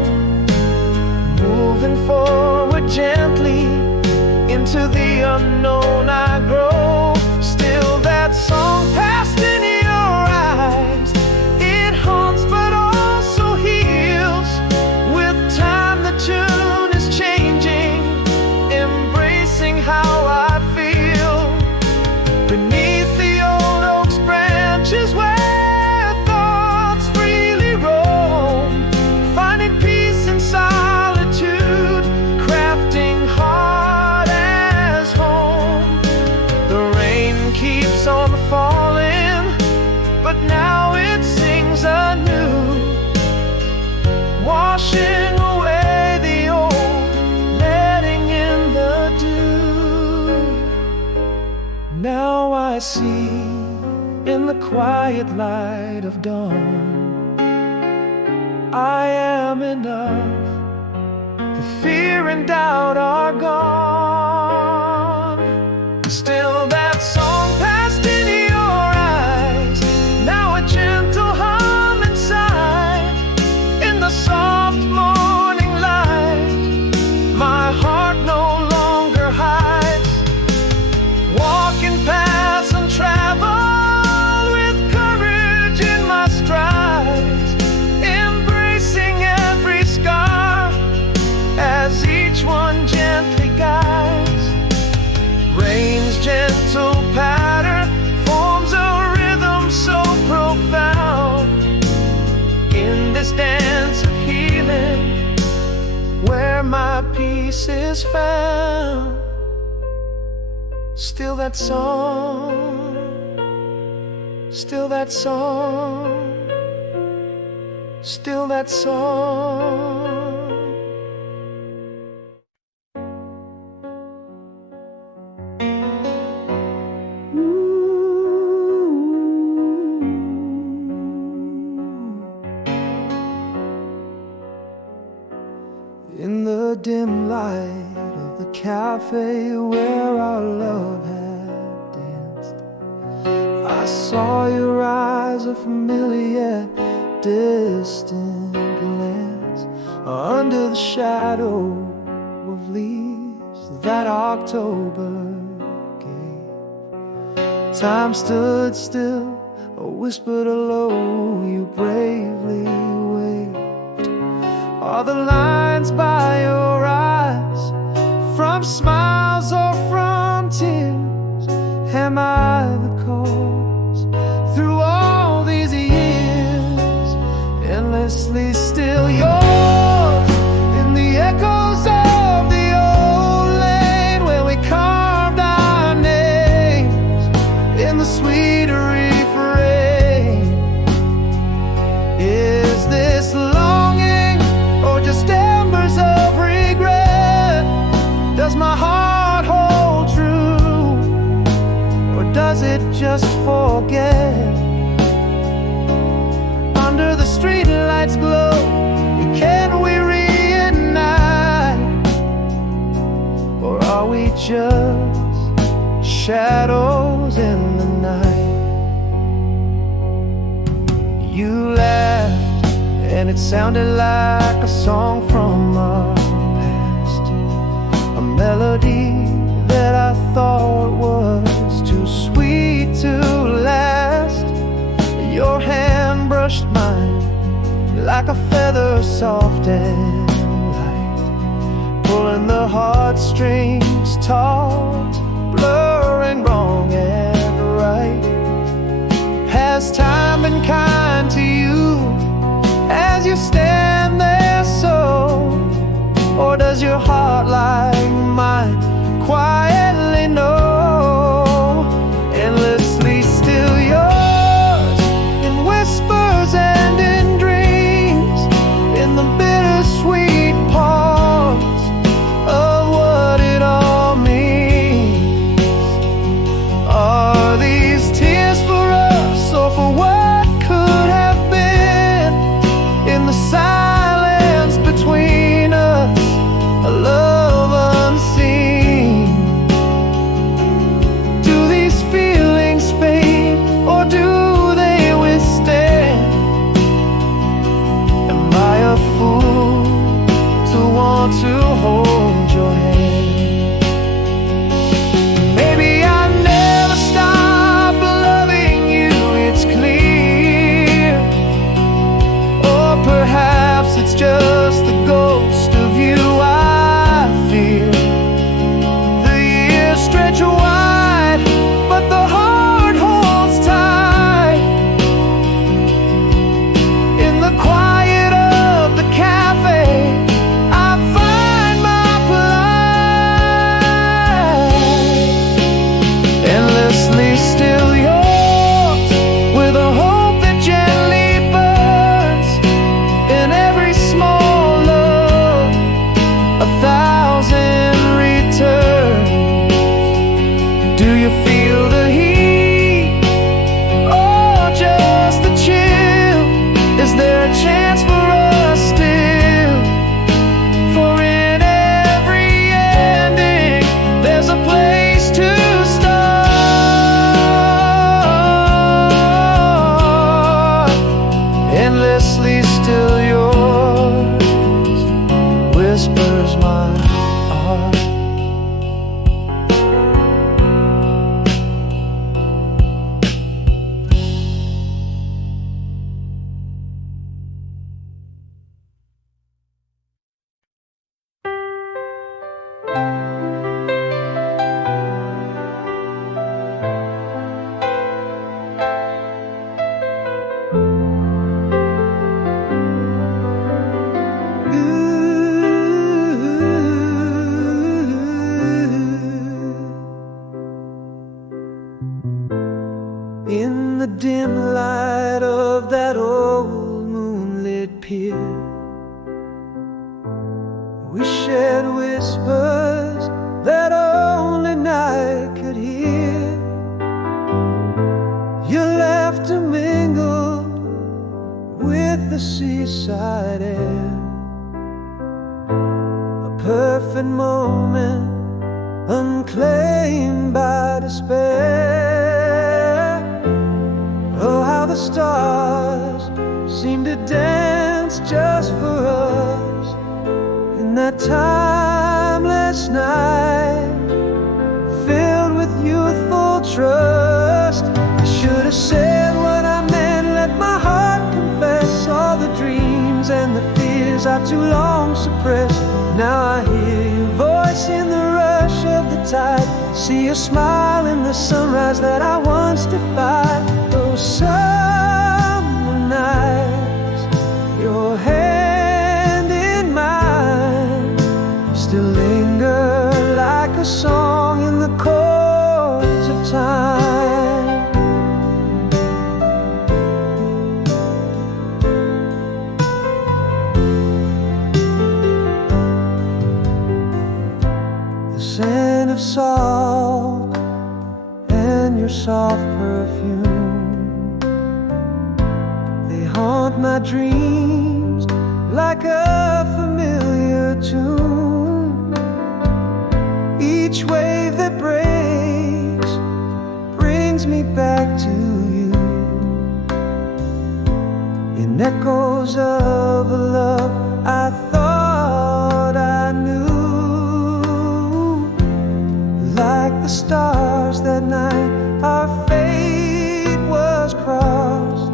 Moving forward gently into the unknown I grow. Still that song passed in your eyes, it haunts but also heals. With time the tune is changing, embracing how I feel. Beneath the old oak's branches where thoughts freely roam, finding peace in solitude, crafting heart as home. The rain keeps on falling, but now it sings anew, washing away the old, letting in the dew. Now I see in the quiet light of dawn, I am enough. The fear and doubt are gone. Still that song passed in your eyes, now a gentle hum inside. In the soft morning light, my heart no longer hides. Walking past and travel with courage in my strides, embracing every scar as each one gently guides. Rain's gentle patter forms a rhythm so profound. In this dance of healing, where my peace is found. Still that song, still that song, still that song. In the dim light of the cafe where our love had danced, I saw your eyes, a familiar, distant glance. Under the shadow of leaves that October gave, time stood still, or whispered hello. You bravely waved. Are the lines by your eyes from smiles or from tears? Am I the cause through all these years? Endlessly still yours in the echoes of the old lane where we carved our names in the sweet refrain. Is this longing or just embers of regret? Does my heart hold true, or does it just forget? Under the streetlights glow, can we reunite? Or are we just shadows in the night? You laughed and it sounded like a song from our past, a melody that I thought was too sweet to last. Your hand brushed mine like a feather soft and light, pulling the heartstrings taut, blurring wrong and right. Has time been kind to you as you stand there so? Or does your heart like mine quietly know? Endlessly still yours in whispers and in dreams, in the bittersweet pause of what it all means. Are these tears for us or for what could have been? In the silence between us, a love unseen. Do these feelings fade or do they withstand? Am I a fool to want to hold your hand? Maybe I never stop loving you, it's clear. Or perhaps it's just the ghost of you I fear. The years stretch wide, but the heart holds tight. In the quiet of the cafe, I find my pride. Endlessly still yours, with a hope that gently burns in every small love, a thousand returns. Do you feel the heat or just the chill? Is there a chance for us still? For in every ending, there's a place to start. Endlessly still yours, whispers my heart. In the dim light of that old moonlit pier, we shared whispers that only night could hear. Your laughter mingled with the seaside air, a perfect moment unclaimed by despair. Oh, how the stars seem to dance just for us in that timeless night, filled with youthful trust. I should have said what I meant, let my heart confess all the dreams dreams and the fears I too long suppressed. Now I hear your voice in the rush of the tide, see your smile in the sunrise that I once defied. Those summer nights, your hand in mine, still linger like a song in the chords of time. The scent of salt and your soft perfume, they haunt my dreams like a familiar tune. Each wave that breaks brings me back to you, in echoes of a love I thought I knew. Like the stars that night, our fate was crossed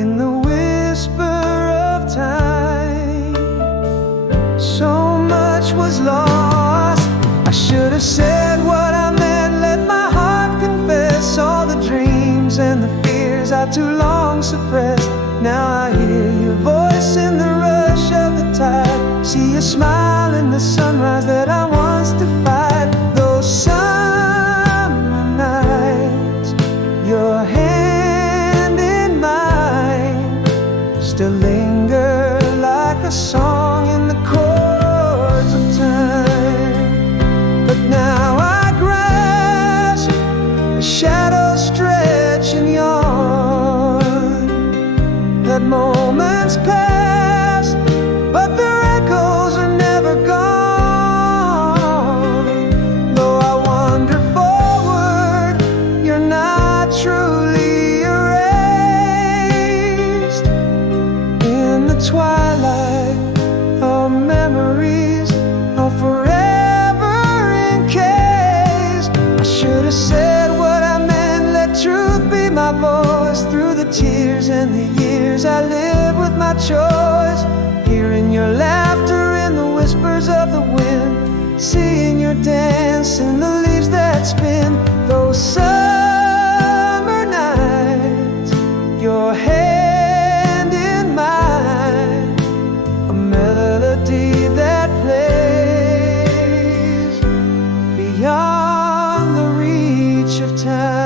in the whisper of time. So much was lost. I should have said what I meant, let my heart confess all the dreams and the fears I too long suppressed. Now I hear your voice in the rush of the tide, see your smile in the sunrise that I once defied. Those summer nights, your hand in mine, still linger like a song in the chords of time. But now I grasp the shadows stretch and yawn, that moments pass, but their echoes are never gone. Though I wander forward, you're not truly erased. In the twilight, our memories are forever encased. I should have said what I meant, let truth be my voice through the tears and the years I live with my choice. Hearing your laughter in the whispers of the wind, seeing your dance in the leaves that spin. Those summer nights, your hand in mine, a melody that plays beyond the reach of time.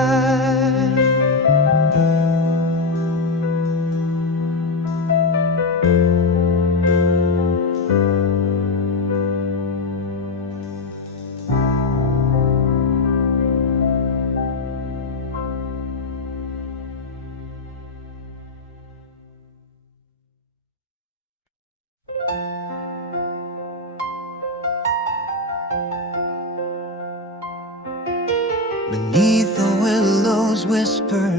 Beneath the willows whisper,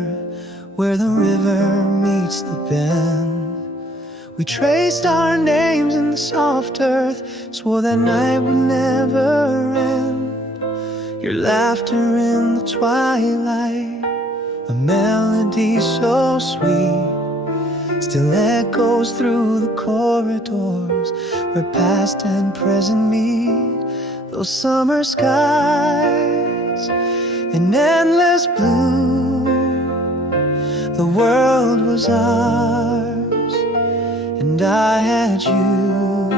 where the river meets the bend, we traced our names in the soft earth, swore that night would never end. Your laughter in the twilight, a melody so sweet, still echoes through the corridors where past and present meet. Those summer skies in endless blue, the world was ours and I had you.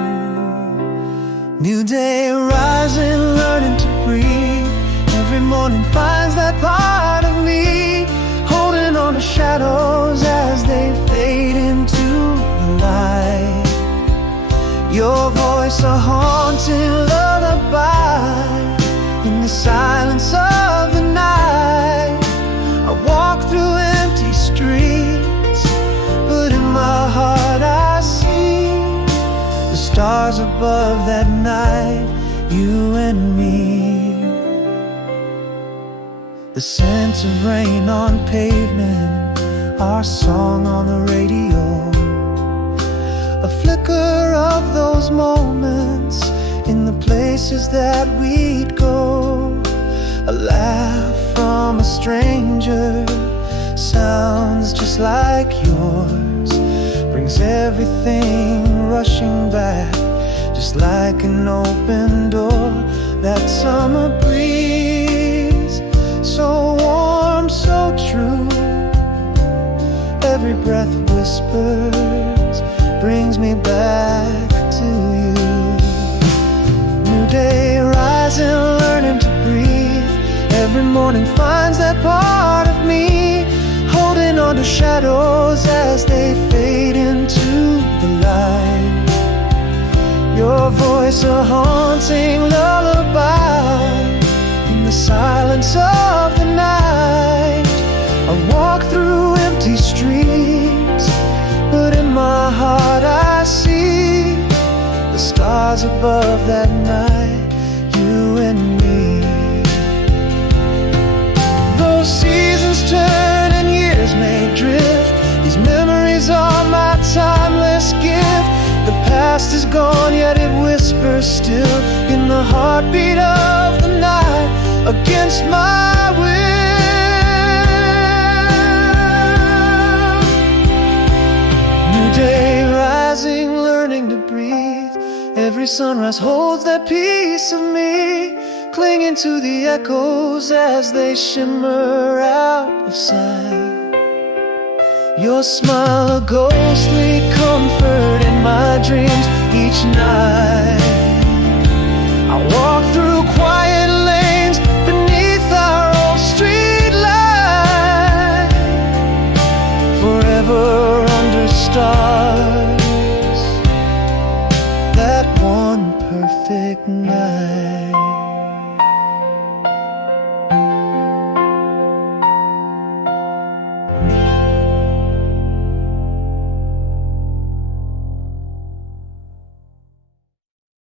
New day rising, learning to breathe, every morning finds that part of me, holding on to shadows as they fade into the light. Your voice a haunting lullaby in the silence of the night. I walk through empty streets, but in my heart I see the stars above that night, you and me. The scent of rain on pavement, our song on the radio, a flicker of those moments in the places that we'd go. A laugh from a stranger, sounds just like yours, bring brings everything rushing back, just like an open door. That summer breeze, so warm, so true. Every breath whispers, brings me back to you. New day rising, learning to breathe. Every morning finds that part of me, holding on to shadows as they fade into the light. Your voice a haunting lullaby in the silence of the night. I walk through empty streets, but in my heart I see the stars above that night, you and me. Those seasons turn and years may drift, these memories are my timeless gift. The past is gone, yet it whispers still in the heartbeat of the night, against my will. New day rising, learning to breathe. Every sunrise holds that piece of me, clinging to the echoes as they shimmer out of sight. Your smile a ghostly comfort in my dreams each night. I walk through quiet lanes beneath our old street light, forever under stars, that one perfect night.